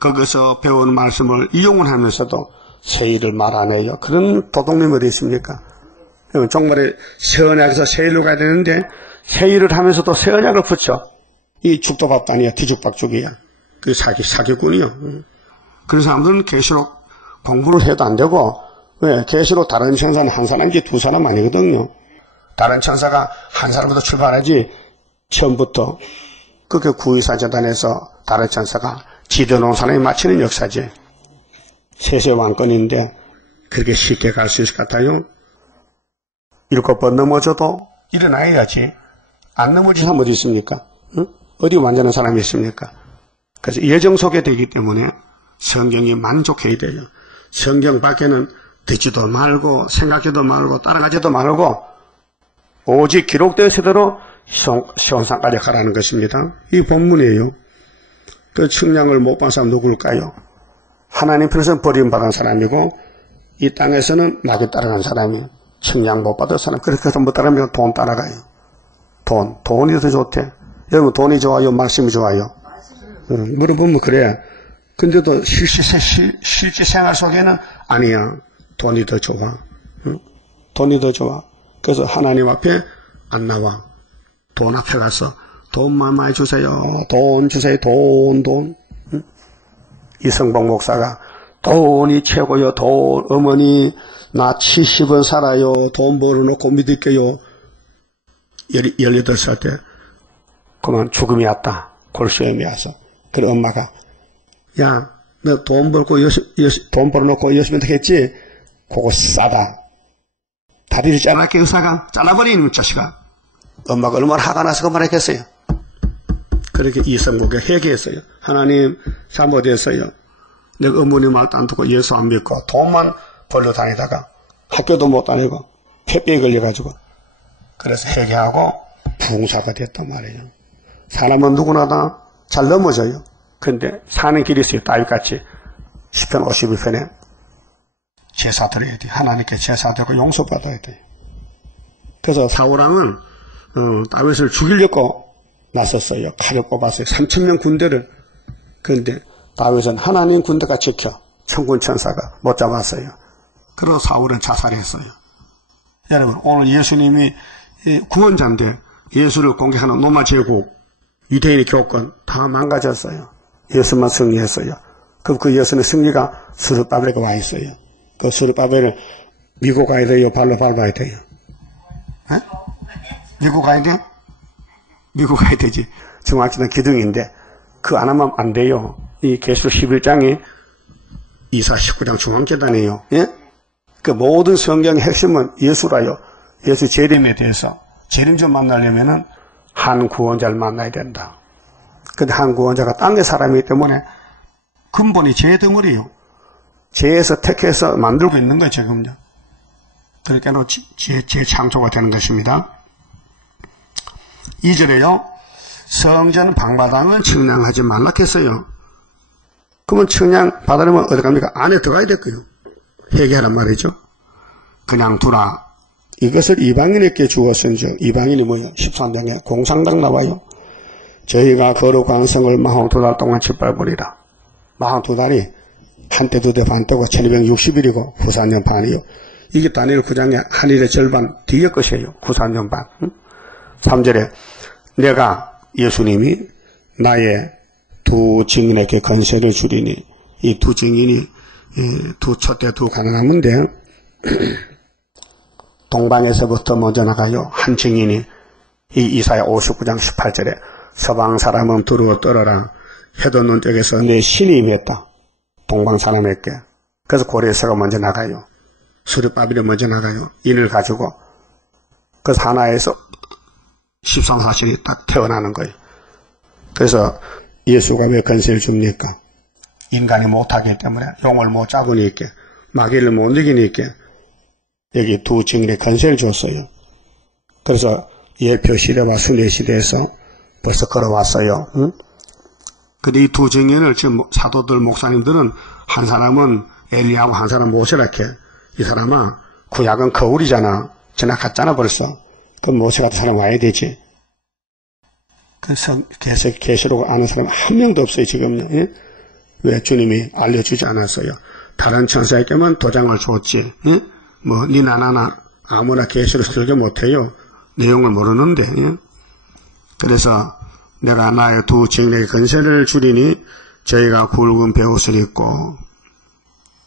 거기서 배운 말씀을 이용을 하면서도 세일을 말 안 해요. 그런 도둑놈이 어디 있습니까? 정말에 세언약에서 세일로 가야 되는데 세일을 하면서도 세언약을 붙여. 이 죽도밥도 아니야. 뒤죽박죽이야. 그 사기꾼이요. 그런 사람들은 계시록 공부를 해도 안 되고 왜? 계시록 다른 천사는 한 사람인지 두 사람 아니거든요. 다른 천사가 한 사람부터 출발하지 처음부터 그렇게 구의사재단에서 다른 천사가 지도놓은 사람이 마치는 역사지. 세세 왕권인데 그렇게 쉽게 갈 수 있을 것 같아요? 7번 넘어져도 일어나야지. 안 넘어진 사람 어디 있습니까? 응? 어디 완전한 사람이 있습니까? 그래서 예정 속에 되기 때문에 성경이 만족해야 돼요. 성경 밖에는 듣지도 말고 생각지도 말고 따라가지도 말고 오직 기록되었을 대로 시온산까지 가라는 것입니다. 이 본문이에요. 그 측량을 못 받은 사람 누굴까요? 하나님 편에서는 버림받은 사람이고 이 땅에서는 마귀 따라간 사람이에요. 측량 못 받은 사람. 그렇게 못 따라가면 돈 따라가요. 돈이 더 좋대. 여러분 돈이 좋아요? 말씀이 좋아요? 물어보면 그래. 근데도 실제 생활 속에는 아니야. 돈이 더 좋아. 돈이 더 좋아. 그래서 하나님 앞에 안 나와. 돈 앞에 가서 돈만 많이 주세요. 돈 주세요. 돈. 이성봉 목사가 돈이 최고요. 돈. 어머니 나 70원 살아요. 돈 벌어놓고 믿을게요. 18살 때 그만 죽음이 왔다. 골수염이 와서. 그래 엄마가 야 너 돈 벌어놓고 열심히 했지? 그거 싸다. 다리를 잘라게 의사가 잘라버리는 자식아. 엄마가 얼마나 화가 나서 그 말했겠어요. 그렇게 이성복에 회개했어요. 하나님 잘못했어요. 내가 어머니 말도 안 듣고 예수 안 믿고 돈만 벌러 다니다가 학교도 못 다니고 폐병에 걸려가지고 그래서 회개하고 부흥사가 됐단 말이에요. 사람은 누구나 다 잘 넘어져요. 그런데 사는 길이 있어요. 다윗같이. 시편 52편에 제사 드려야 돼. 하나님께 제사 드리고 용서받아야 돼요. 그래서 사울왕은 다윗을 죽이려고 나섰어요. 칼을 뽑았어요. 3,000명 군대를. 그런데 다윗은 하나님 군대가 지켜 천군 천사가 못 잡았어요. 그래서 사울은 자살했어요. 여러분, 오늘 예수님이 구원자인데 예수를 공격하는 로마 제국, 유대인의 교권 다 망가졌어요. 예수만 승리했어요. 그 예수의 승리가 스룹바벨에 와 있어요. 그 스룹바벨을 미국 가야 돼요? 발로 밟아야 돼요? 에? 미국 가야 돼? 미국 가야 되지. 정확히는 기둥인데 그 안 하면 안 돼요. 이 계시록 11장이 이사 19장 중앙계단이에요. 예? 그 모든 성경의 핵심은 예수라요. 예수 재림에 대해서 재림 좀 만나려면은 한 구원자를 만나야 된다. 근데 한 구원자가 땅의 사람이기 때문에 근본이 죄 덩어리요. 죄에서 택해서 만들고 있는 거예요, 지금요. 그러니까 재창조가 되는 것입니다. 2절에요. 성전 방바닥은 측량하지 말라 했어요. 그러면 측량 받으려면 어디 갑니까? 안에 들어가야 될 거예요. 회개하란 말이죠. 그냥 두라. 이것을 이방인에게 주었은즉 이방인이 뭐예요? 13장에 공상당 나와요. 저희가 거룩한 성을 42달 동안 짓밟으리라. 42달이 한때 두대 반 뜨고 1260일이고 94년 반이요. 이게 다니엘 9장의 한 일의 절반 뒤의 것이에요. 94년 반. 3절에 내가 예수님이 나의 두 증인에게 건세를 주리니 이 두 증인이 두 촛대 두 가능하면데 동방에서부터 먼저 나가요. 한 증인이 이 이사야 59장 18절에 서방 사람은 두루어 떨어라. 해도 눈쪽에서 내 신이 임했다. 동방 사람에게. 그래서 고레스가 먼저 나가요. 수르바벨이 먼저 나가요. 인을 가지고. 그래서 하나에서 13, 14이 딱 태어나는 거예요. 그래서 예수가 왜 건세를 줍니까? 인간이 못하기 때문에 용을 못 잡으니까 마귀를 못 이기니까 여기 두 증인의 건세를 줬어요. 그래서 예표 시대와 순회 시대에서 벌써 걸어왔어요. 응? 근데 이 두 증인을 지금 사도들 목사님들은 한 사람은 엘리야고 한 사람은 모세라케. 이 사람아 구약은 거울이잖아. 지나갔잖아 벌써. 그럼 모세 같은 사람 와야 되지. 그래서 계시록 아는 사람 한 명도 없어요 지금요. 예? 왜 주님이 알려주지 않았어요. 다른 천사에게만 도장을 줬지. 예? 뭐 니나 나나 아무나 계시록 설교 못해요. 내용을 모르는데. 예? 그래서 내가 나의 두 증인에게 건세를 주리니 저희가 굵은 베옷을 입고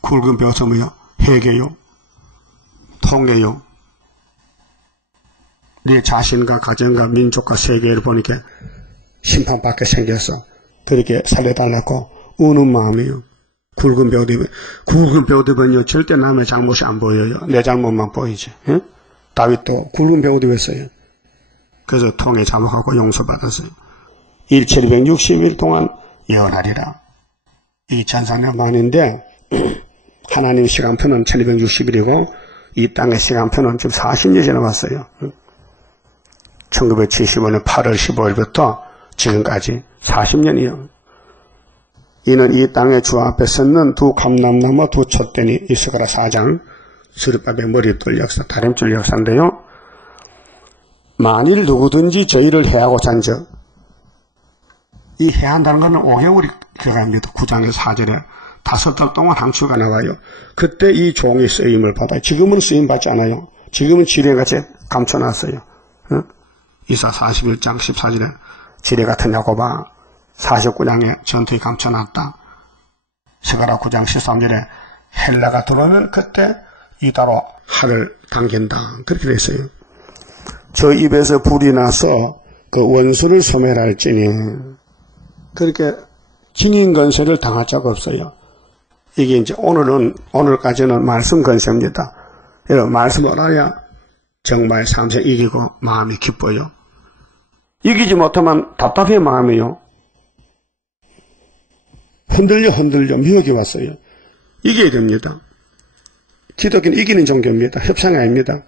굵은 베옷은 뭐요? 회개요. 통해요. 네 자신과 가정과 민족과 세계를 보니까 심판받게 생겨서 그렇게 살려달라고 우는 마음이요. 굵은 베옷 입으면 굵은 베옷 입으면요 절대 남의 잘못이 안 보여요. 내 잘못만 보이지. 예? 다윗도 굵은 베옷 입었어요. 그래서 통에 자복하고 용서받았어요. 1760일 동안 예언하리라. 이 전산의 만인데 하나님 시간표는 1260일이고 이 땅의 시간표는 지금 40년이 지나갔어요. 1975년 8월 15일부터 지금까지 40년이요. 이는 이 땅의 주 앞에 섰는 두 감람나무 두 촛대니 이스가랴 4장 스룹바벨 머리돌 역사 다림줄 역사인데요. 만일 누구든지 저희를 해하고 잔적 이 해한다는 것은 5개월이 들어갑니다. 9장의 4절에 5달 동안 항추가 나와요. 그때 이 종이 쓰임을 받아요. 지금은 쓰임 받지 않아요. 지금은 지뢰같이 감춰놨어요. 응? 이사 41장 14절에 지뢰 같은 야고바 49장에 전투에 감춰놨다. 스가랴 9장 13절에 헬라가 들어오면 그때 이따로 활을 당긴다. 그렇게 됐어요. 저 입에서 불이 나서 그 원수를 소멸할지니 그렇게 증인 건세를 당할 자가 없어요. 이게 이제 오늘까지는 말씀 건세입니다. 여러분, 말씀을 알아야 정말 삶에 이기고 마음이 기뻐요. 이기지 못하면 답답해 마음이요. 흔들려 미혹이 왔어요. 이겨야 됩니다. 기독교는 이기는 종교입니다. 협상이 아닙니다.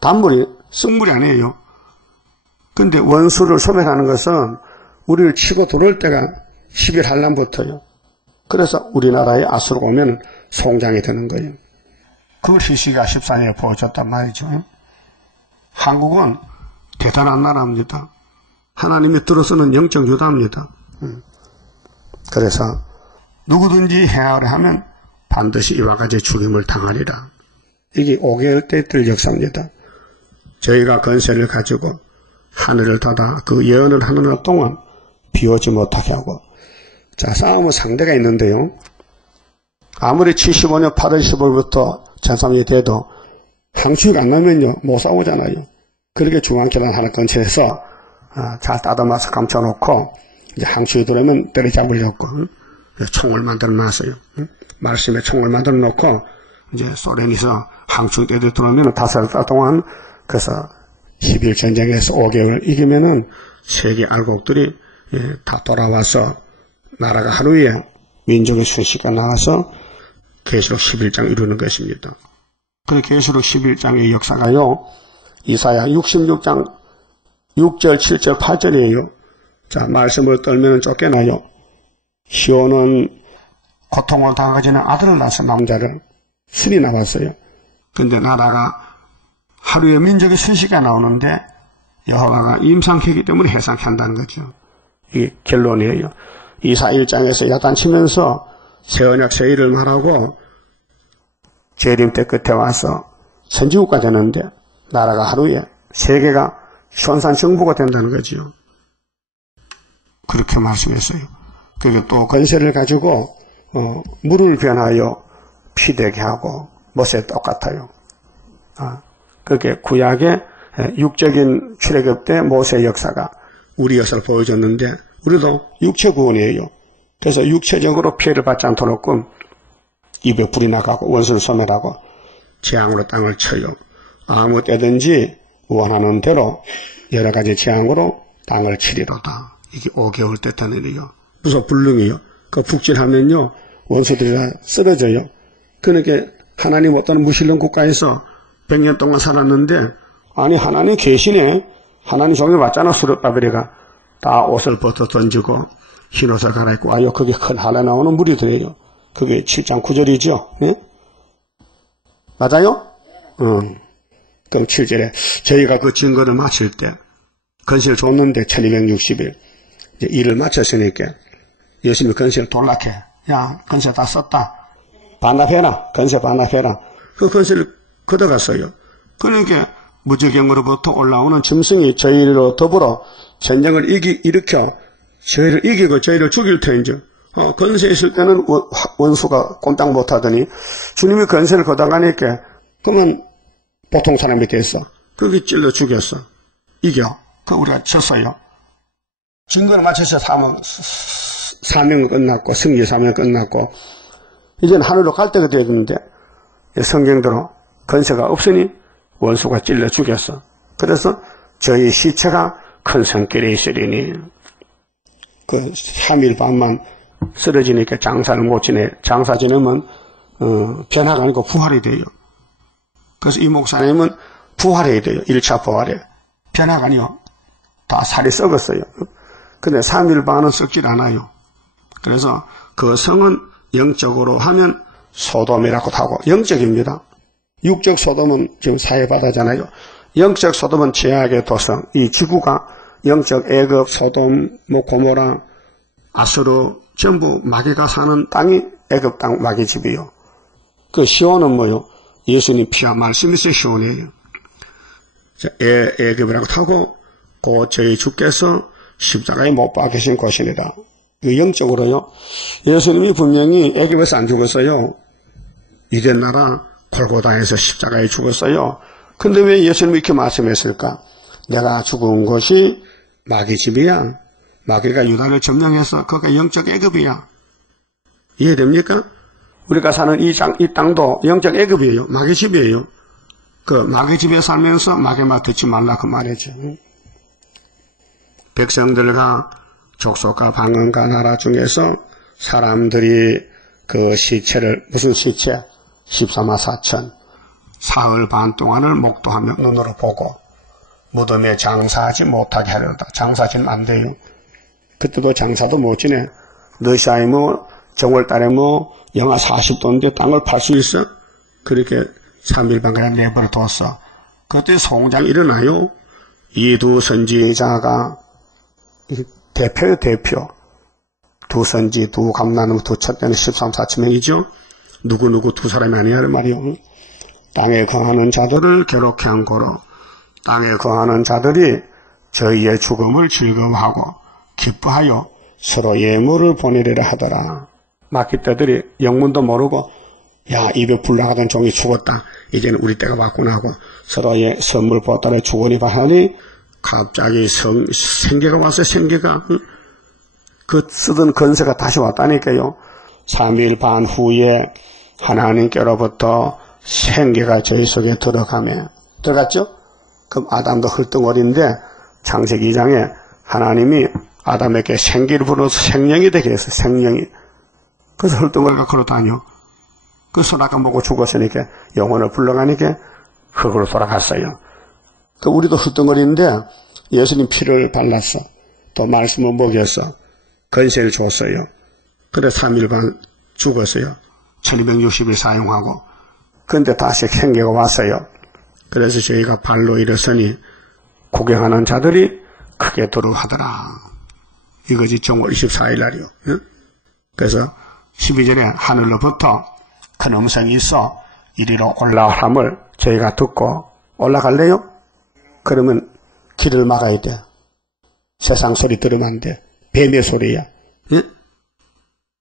단물이 쓴물이 아니에요. 근데 원수를 소멸하는 것은 우리를 치고 들어올 때가 10일 한란부터요. 그래서 우리나라에 아수르가 오면 송장이 되는 거예요. 그걸 히스기야 14년에 보여줬단 말이죠. 한국은 대단한 나라입니다. 하나님이 들어서는 영적 유다입니다. 그래서 누구든지 해하려 하면 반드시 이와 같이 죽임을 당하리라. 이게 5개월 때 뜰 역사입니다. 저희가 건세를 가지고 하늘을 닫아 그 예언을 하는 동안 비오지 못하게 하고, 자, 싸움은 상대가 있는데요. 아무리 75년 8월 15일부터 전삼일이 돼도 항추가 안 나면요 못 싸우잖아요. 그렇게 중앙계단 하나 근처에서 잘 따다마서 감춰놓고 이제 항추에 들어오면 때려잡으려고 총을 만들어 놨어요. 말씀에 총을 만들어 놓고 이제 소련에서 항추 때려 들어오면 5달 동안, 그래서 10일 전쟁에서 5개월 이기면은 세계 알곡들이 다 돌아와서 나라가 하루에 민족의 순식간 나와서 계시록 11장 이루는 것입니다. 그 계시록 11장의 역사가요, 이사야 66장 6절, 7절, 8절이에요. 자, 말씀을 떨면 쫓겨나요. 시온은 고통을 당하지는 아들을 낳아서 남자를 술이 나왔어요. 근데 나라가 하루에 민족의 순식간에 나오는데 여호와가 임상했기 때문에 해상케 한다는 거죠. 이게 결론이에요. 이사 1장에서 야단치면서 새언약 새일을 말하고 재림 때 끝에 와서 선지국가 되는데 나라가 하루에 세계가 현산 정부가 된다는 거지요. 그렇게 말씀했어요. 그리고 또 건세를 가지고 물을 변하여 피되게 하고 못에 똑같아요. 그게 구약의 육적인 출애굽 때 모세의 역사가 우리 역사를 보여줬는데 우리도 육체 구원이에요. 그래서 육체적으로 피해를 받지 않도록 입에 불이 나가고 원수를 소멸하고 재앙으로 땅을 쳐요. 아무 때든지 원하는 대로 여러 가지 재앙으로 땅을 치리로다. 이게 5개월 때 되는 일이요. 무슨 불능이요. 그 북질하면요 원수들이 다 쓰러져요. 그러니까 하나님 어떤 무신론 국가에서 100년 동안 살았는데, 아니 하나님 계시네, 하나님 종이 왔잖아. 수르바벨이가 다 옷을 벗어 던지고 흰 옷을 갈아입고 와요. 그게 큰 하나 나오는 무리들이에요. 그게 7장 9절이죠. 예? 맞아요? 그럼 7절에 저희가 그 증거를 마칠 때 건세를 줬는데 1260일 이제 일을 마쳤으니까 예수님이 건세를 돌락해. 야, 건세 다 썼다. 반납해라. 건세 반납해라. 그 건세를 걷어갔어요. 그러니까 무적경으로부터 올라오는 짐승이 저희로 더불어 전쟁을 일으켜 저희를 이기고 저희를 죽일 터인지, 건세 있을 때는 원수가 꼼짝 못하더니 주님이 건세를 걷어가니까 그러면 보통 사람이 됐어. 그게 찔러 죽였어. 이겨. 그 우리가 졌어요. 증거를 맞춰서 사명은 끝났고 승리 사명 끝났고 이제는 하늘로 갈 때가 되었는데 성경대로 건세가 없으니 원수가 찔러 죽였어. 그래서 저희 시체가 큰 성길에 있으리니 그 3일 반만 쓰러지니까 장사를 못 지내. 장사 지내면 변화가 아니고 부활이 돼요. 그래서 이 목사님은 부활해야 돼요. 1차 부활에. 변화가 아니요. 다 살이 썩었어요. 근데 3일 반은 썩질 않아요. 그래서 그 성은 영적으로 하면 소돔이라고 하고 영적입니다. 육적 소돔은 지금 사해바다잖아요. 영적 소돔은 죄악의 도성. 이 지구가 영적 애굽, 소돔, 고모라, 아수르 전부 마귀가 사는 땅이 애굽 땅 마귀 집이요. 그 시온은 뭐요? 예수님 피와 말씀에서 시온이에요. 애굽이라고 하고 곧 저희 주께서 십자가에 못 박히신 곳이니라. 그 영적으로요. 예수님이 분명히 애굽에서 안 죽었어요. 이된 나라 골고다에서 십자가에 죽었어요. 근데 왜 예수님이 이렇게 말씀했을까? 내가 죽은 곳이 마귀 집이야. 마귀가 유다를 점령해서 거기가 영적 애굽이야. 이해됩니까? 우리가 사는 이 땅도 영적 애굽이에요. 마귀 집이에요. 그 마귀 집에 살면서 마귀 말 듣지 말라 그 말이죠. 백성들과 족속과 방언과 나라 중에서 사람들이 그 시체를, 무슨 시체? 13만 4천 사흘 반 동안을 목도하며 눈으로 보고 무덤에 장사하지 못하게 하려다. 장사 지면 안 돼요. 그때도 장사도 못 지내. 러시아에 뭐 정월달에 뭐 영하 40도인데 땅을 팔 수 있어? 그렇게 3일반 그냥 내버려 뒀어. 그때 송장이 일어나요. 이 두 선지자가 대표요, 대표. 두 선지, 두 감나무, 두 첩대는 13, 14명이죠. 누구누구 두 사람이 아니야 말이요. 땅에 거하는 자들을 괴롭게 한 고로 땅에 거하는 자들이 저희의 죽음을 즐거워하고 기뻐하여 서로 예물을 보내리라 하더라. 마귀떼들이 영문도 모르고 야 입에 불 나가던 종이 죽었다. 이제는 우리 때가 왔구나 하고 서로의 선물 보따리에 주거니 바하니 갑자기 생계가 왔어요. 생계가. 그 쓰던 건세가 다시 왔다니까요. 3일 반 후에 하나님께로부터 생계가 저희 속에 들어갔죠? 그럼 아담도 헐덩거리인데 창세기 2장에 하나님이 아담에게 생기를 불어서 생명이 되게 했어요. 생명이. 그래서 헐덩거리가 걸어다녀. 그 소나가 먹고 죽었으니까 영혼을 불러가니까 흙으로 돌아갔어요. 그 우리도 헐덩거리는데 예수님 피를 발랐어. 또 말씀을 먹였어. 건세를 줬어요. 그래 3일 반 죽었어요. 1260일 사용하고. 근데 다시 생계가 왔어요. 그래서 저희가 발로 일어서니 구경하는 자들이 크게 두려워하더라. 이것이 정월 24일 날이요. 응? 그래서 12절에 하늘로부터 큰 음성이 있어 이리로 올라오람을 저희가 듣고 올라갈래요? 그러면 길을 막아야 돼. 세상 소리 들으면 안 돼. 뱀의 소리야. 응?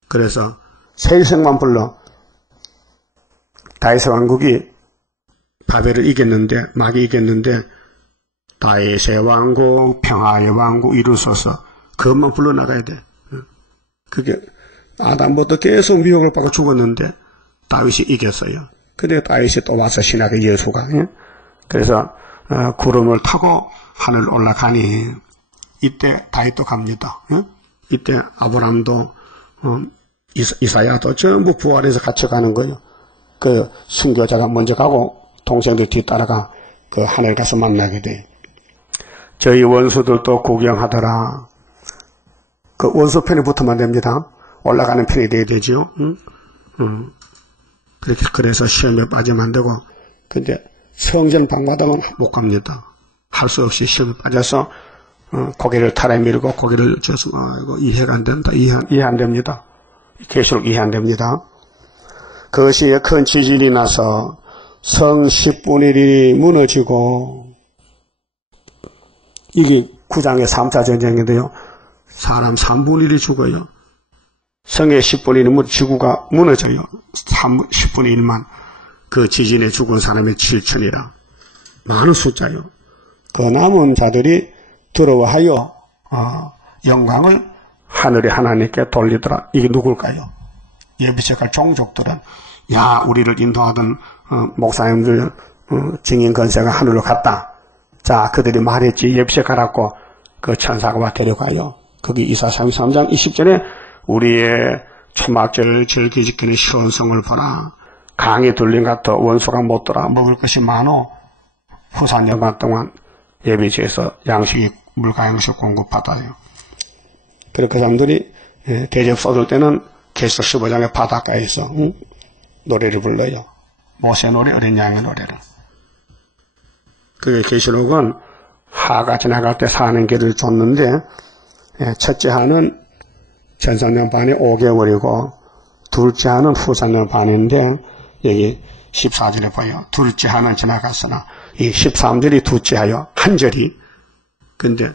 그래서 새 일성만 불러. 다윗의 왕국이 바벨을 이겼는데, 마귀 이겼는데, 다윗의 왕국, 평화의 왕국 이루소서. 그것만 불러나가야 돼. 그게, 아담부터 계속 미혹을 받고 죽었는데, 다윗이 이겼어요. 근데 다윗이 또 와서 신학의 예수가. 그래서, 구름을 타고 하늘 올라가니, 이때 다윗도 갑니다. 이때 아브람도, 이사야도 전부 부활해서 같이 가는 거예요. 그 순교자가 먼저 가고 동생들 뒤따라가 그 하늘 가서 만나게 돼. 저희 원수들도 구경하더라. 그 원수 편에 붙으면 됩니다. 올라가는 편이 돼야 되죠. 그래서 시험에 빠지면 안 되고. 근데 성전 방마당은 못 갑니다. 할 수 없이 시험에 빠져서 고개를 타래 밀고 고개를 져서 이거 이해가 안 된다. 이해 안 됩니다. 계시록 이해 안 됩니다. 그 시에 큰 지진이 나서 성 10분의 1이 무너지고, 이게 9장의 3차 전쟁인데요. 사람 3분의 1이 죽어요. 성의 10분의 1은 지구가 무너져요. 10분의 1만. 그 지진에 죽은 사람이 7천이라. 많은 숫자요. 그 남은 자들이 두려워하여 영광을 하늘의 하나님께 돌리더라. 이게 누굴까요? 예비색할 종족들은 야 우리를 인도하던 목사님들 증인 건세가 하늘로 갔다. 자 그들이 말했지 예비색하라고 그 천사가 와 데려가요. 거기 이사야 3장 20절에 우리의 초막절 절기 지키는 시온성을 보라. 강이 둘린 같아 원수가 못 돌아 먹을 것이 많어. 후산여간 동안 예비지에서 양식이 물가 양식 공급받아요. 그리고 그 사람들이 대접 쏟을 때는 계시록 15장의 바닷가에서 노래를 불러요. 모세 노래, 어린 양의 노래를. 그게 계시록은 하가 지나갈 때 사는 길을 줬는데 첫째 하는 전성년 반이 5개월이고 둘째 하는 후산년 반인데 여기 14절에 보여. 둘째 하는 지나갔으나 이 13절이 둘째 하여 한 절이 근데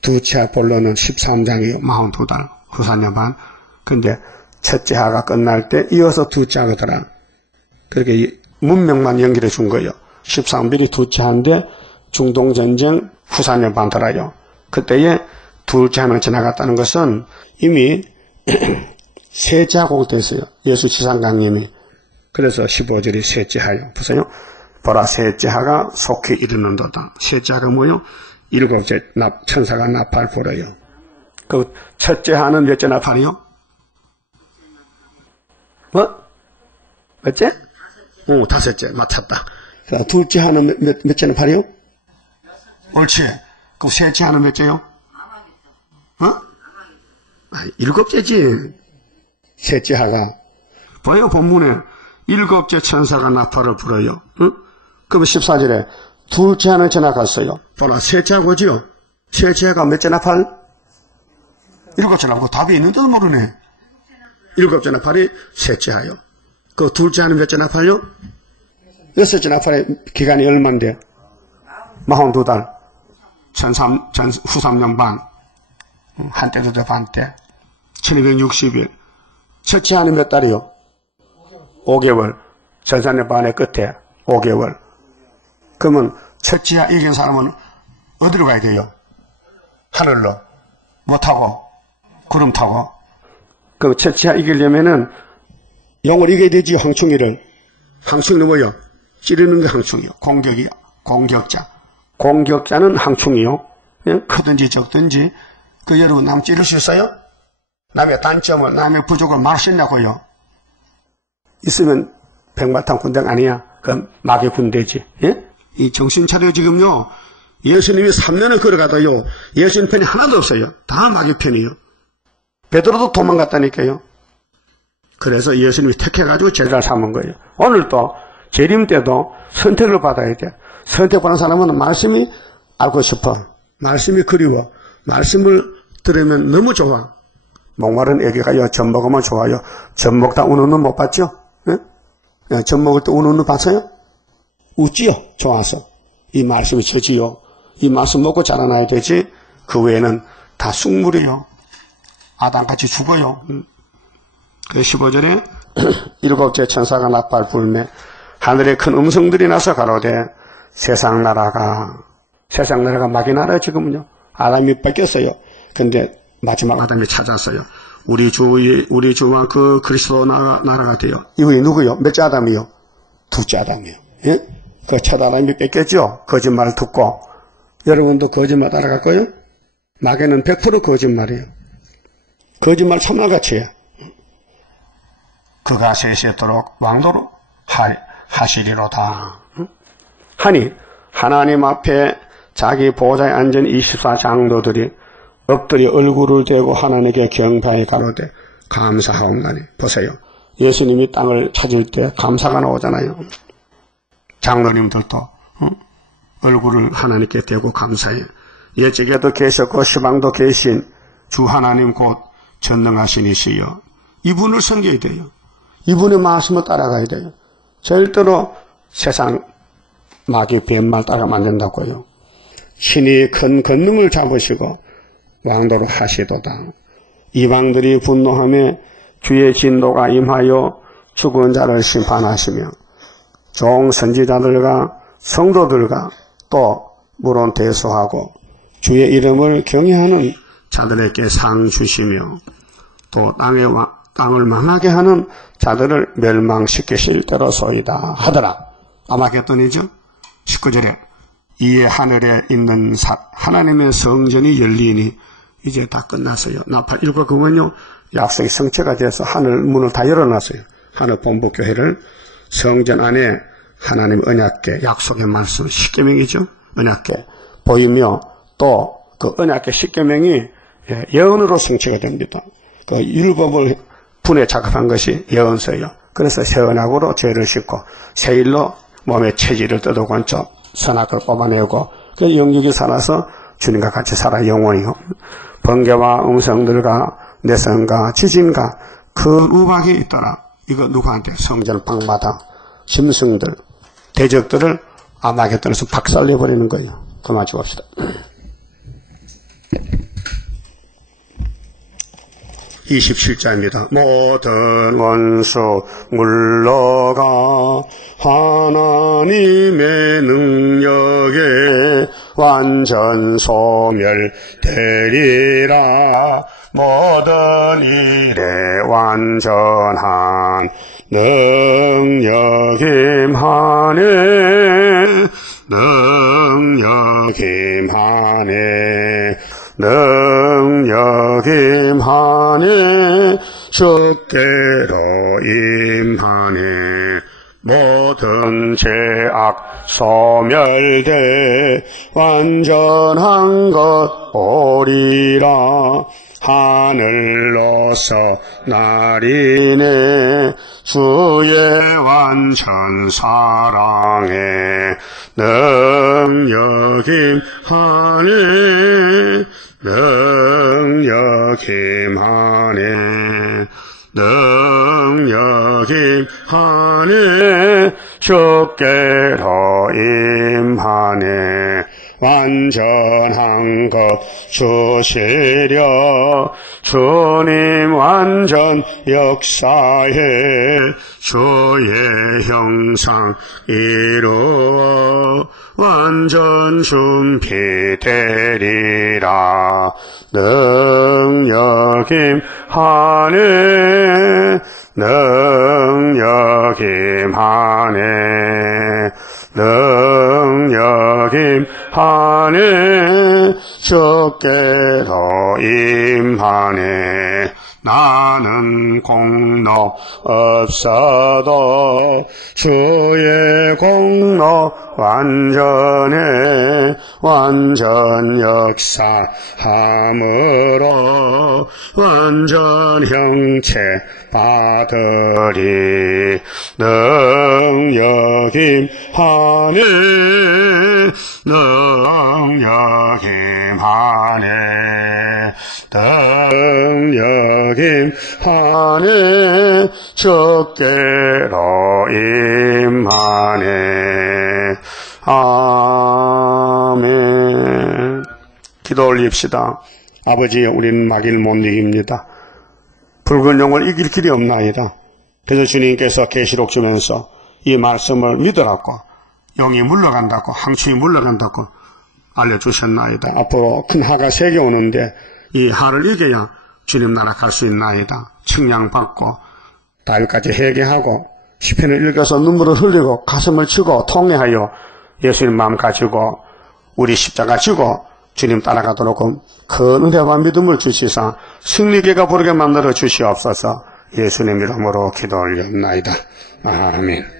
둘째 하 본론은 13장이요. 42달 후산년 반. 근데 첫째 하가 끝날 때 이어서 둘째 하거더라. 그렇게 문명만 연결해 준 거예요. 13절이 둘째 하인데 중동전쟁 후산년 반 들어요. 그때에 둘째 하는 지나갔다는 것은 이미 셋째 하고 됐어요. 예수 지상강님이. 그래서 15절이 셋째 하요. 보세요. 보라 셋째 하가 속히 이르는도다. 셋째 하가 뭐요? 일곱째 천사가 나팔 불어요. 그 첫째 하는 몇째 나팔이요? 뭐? 몇째? 다섯째 맞췄다. 둘째 하는 몇째 나팔이요? 옳지. 그럼 셋째 하는 몇째요? 어? 일곱째지. 셋째 하가. 봐요, 본문에. 일곱째 천사가 나팔을 불어요. 응? 그럼 14절에 둘째 하는 지나갔어요. 보라, 셋째 하고지요. 셋째 하가 몇째 나팔? 일곱째 나팔. 답이 있는데도 모르네. 일곱째 나팔이 셋째 하요. 그 둘째 하는 몇째 나팔요? 여섯째 나팔의 기간이 얼만데? 42달. 후 3년 반. 한때도 더 반때. 1260일. 첫째 하는 몇 달이요? 5개월. 전산의 반의 끝에 5개월. 그러면 첫째 하 이긴 사람은 어디로 가야 돼요? 하늘로. 뭐 타고? 구름 타고. 그럼 첫째 하 이기려면은 용을 이겨야 되지, 황충이를. 황충이는 뭐요? 찌르는 게 황충이요. 공격이요. 공격자. 공격자는 황충이요. 크든지 적든지. 여러분 남 찌를 수 있어요? 남의 단점을, 남의 부족을 말할 수 있냐고요? 있으면 백마탄 군대 아니야. 그건 마귀 군대지. 예? 이 정신 차려 지금요. 예수님이 3년을 걸어가도요. 예수님 편이 하나도 없어요. 다 마귀 편이에요. 베드로도 도망갔다니까요. 그래서 예수님이 택해가지고 제자를 삼은 거예요. 오늘도 재림 때도 선택을 받아야 돼. 선택받는 사람은 말씀이 알고 싶어. 말씀이 그리워. 말씀을 들으면 너무 좋아. 목마른 애기가요, 젖 먹으면 좋아요. 젖 먹다 우는 눈 못 봤죠? 예? 젖 먹을 때 우는 눈 봤어요? 웃지요? 좋아서. 이 말씀이 처지요. 이 말씀 먹고 자라나야 되지. 그 외에는 다 쑥물이요. 아담같이 죽어요. 15절에 일곱째 천사가 나팔 불매 하늘에 큰 음성들이 나서 가로되 세상 나라가 마귀 나라요 지금은요. 아담이 뺏겼어요. 근데 마지막 아담이 찾았어요. 우리 주와 그 그리스도 나라가 돼요. 이거 누구요? 몇째 아담이요? 둘째 아담이요. 예? 그 첫 아담이 뺏겼죠? 거짓말을 듣고. 여러분도 거짓말 따라갈 거예요? 마귀는 100% 거짓말이에요. 거짓말 참말같이 해요. 그가 세세토록 왕도로 하시리로다. 하니 하나님 앞에 자기 보좌에 앉은 24장로들이 엎드려 얼굴을 대고 하나님께 경배하여 가로되 감사하옵나니. 보세요. 예수님이 땅을 찾을 때 감사가 나오잖아요. 장로님들도 얼굴을 하나님께 대고 감사해요. 옛적에도 계셨고 시방도 계신 주 하나님 곧 전능하신 이시여. 이분을 섬겨야 돼요. 이분의 말씀을 따라가야 돼요. 절대로 세상 마귀 뱀말 따라가면 안 된다고요. 신이 큰 권능을 잡으시고 왕도로 하시도다. 이방들이 분노하며 주의 진노가 임하여 죽은 자를 심판하시며 종 선지자들과 성도들과 또 물론 대소하고 주의 이름을 경외하는 자들에게 상 주시며 또 땅을 망하게 하는 자들을 멸망시키실 때로소이다 하더라. 아마겟돈이죠. 19절에 이에 하늘에 있는 하나님의 성전이 열리니 이제 다 끝났어요. 나팔 일과 그건요 약속이 성취가 돼서 하늘 문을 다 열어놨어요. 하늘 본부 교회를 성전 안에 하나님 언약궤 약속의 말씀 십계명이죠. 언약궤 보이며 또 그 언약궤 십계명이 예언으로 성취가 됩니다. 그 율법을 분에 작업한 것이 예언서예요. 그래서 새 언약으로 죄를 씻고 새 일로 몸의 체질을 뜯어건져 선악을 뽑아내고 그 영육이 살아서 주님과 같이 살아 영원히요. 번개와 음성들과 내성과 지진과 큰 우박이 있더라. 이거 누구한테? 성전 방마다 짐승들 대적들을 아마겟돈에서 박살내버리는 거예요. 그만 죽읍시다. 27자입니다. 모든 원수 물러가 하나님의 능력에 완전 소멸되리라. 모든 일에 완전한 능력 임하네. 능력 임하네. 능력 임하네. 주께로 임하네. 모든 죄악 소멸돼 완전한 것 오리라. 하늘로서 날이네 주의 완전 사랑에 능력임하네 능력임하네 능력임하네 주께로 임하네. 완전한 것 주시려 주님 완전 역사에 주의 형상 이루어 완전 준비되리라. 능력임하네 능력임하네 능력임하네 주께로 임하네. 나는 공로 없어도 주의 공로 완전해 완전 역사함으로 완전 형체 받으리. 능력임하네 능력임하네 능력임하네 주께로 임하네. 아멘. 기도 올립시다. 아버지, 우리는 마귀를 못 이깁니다. 붉은 영을 이길 길이 없나이다. 그래서 주님께서 계시록 주면서 이 말씀을 믿으라고, 영이 물러간다고, 항충이 물러간다고 알려주셨나이다. 앞으로 큰 하가 3개 오는데 이 하를 이겨야 주님 나라 갈 수 있나이다. 측량받고 다윗까지 회개하고 시편을 읽어서 눈물을 흘리고 가슴을 치고 통회하여 예수님 마음 가지고 우리 십자가 지고 주님 따라가도록 큰 은혜와 믿음을 주시사 승리계가 부르게 만들어 주시옵소서. 예수님 이름으로 기도 올렸나이다. 아멘.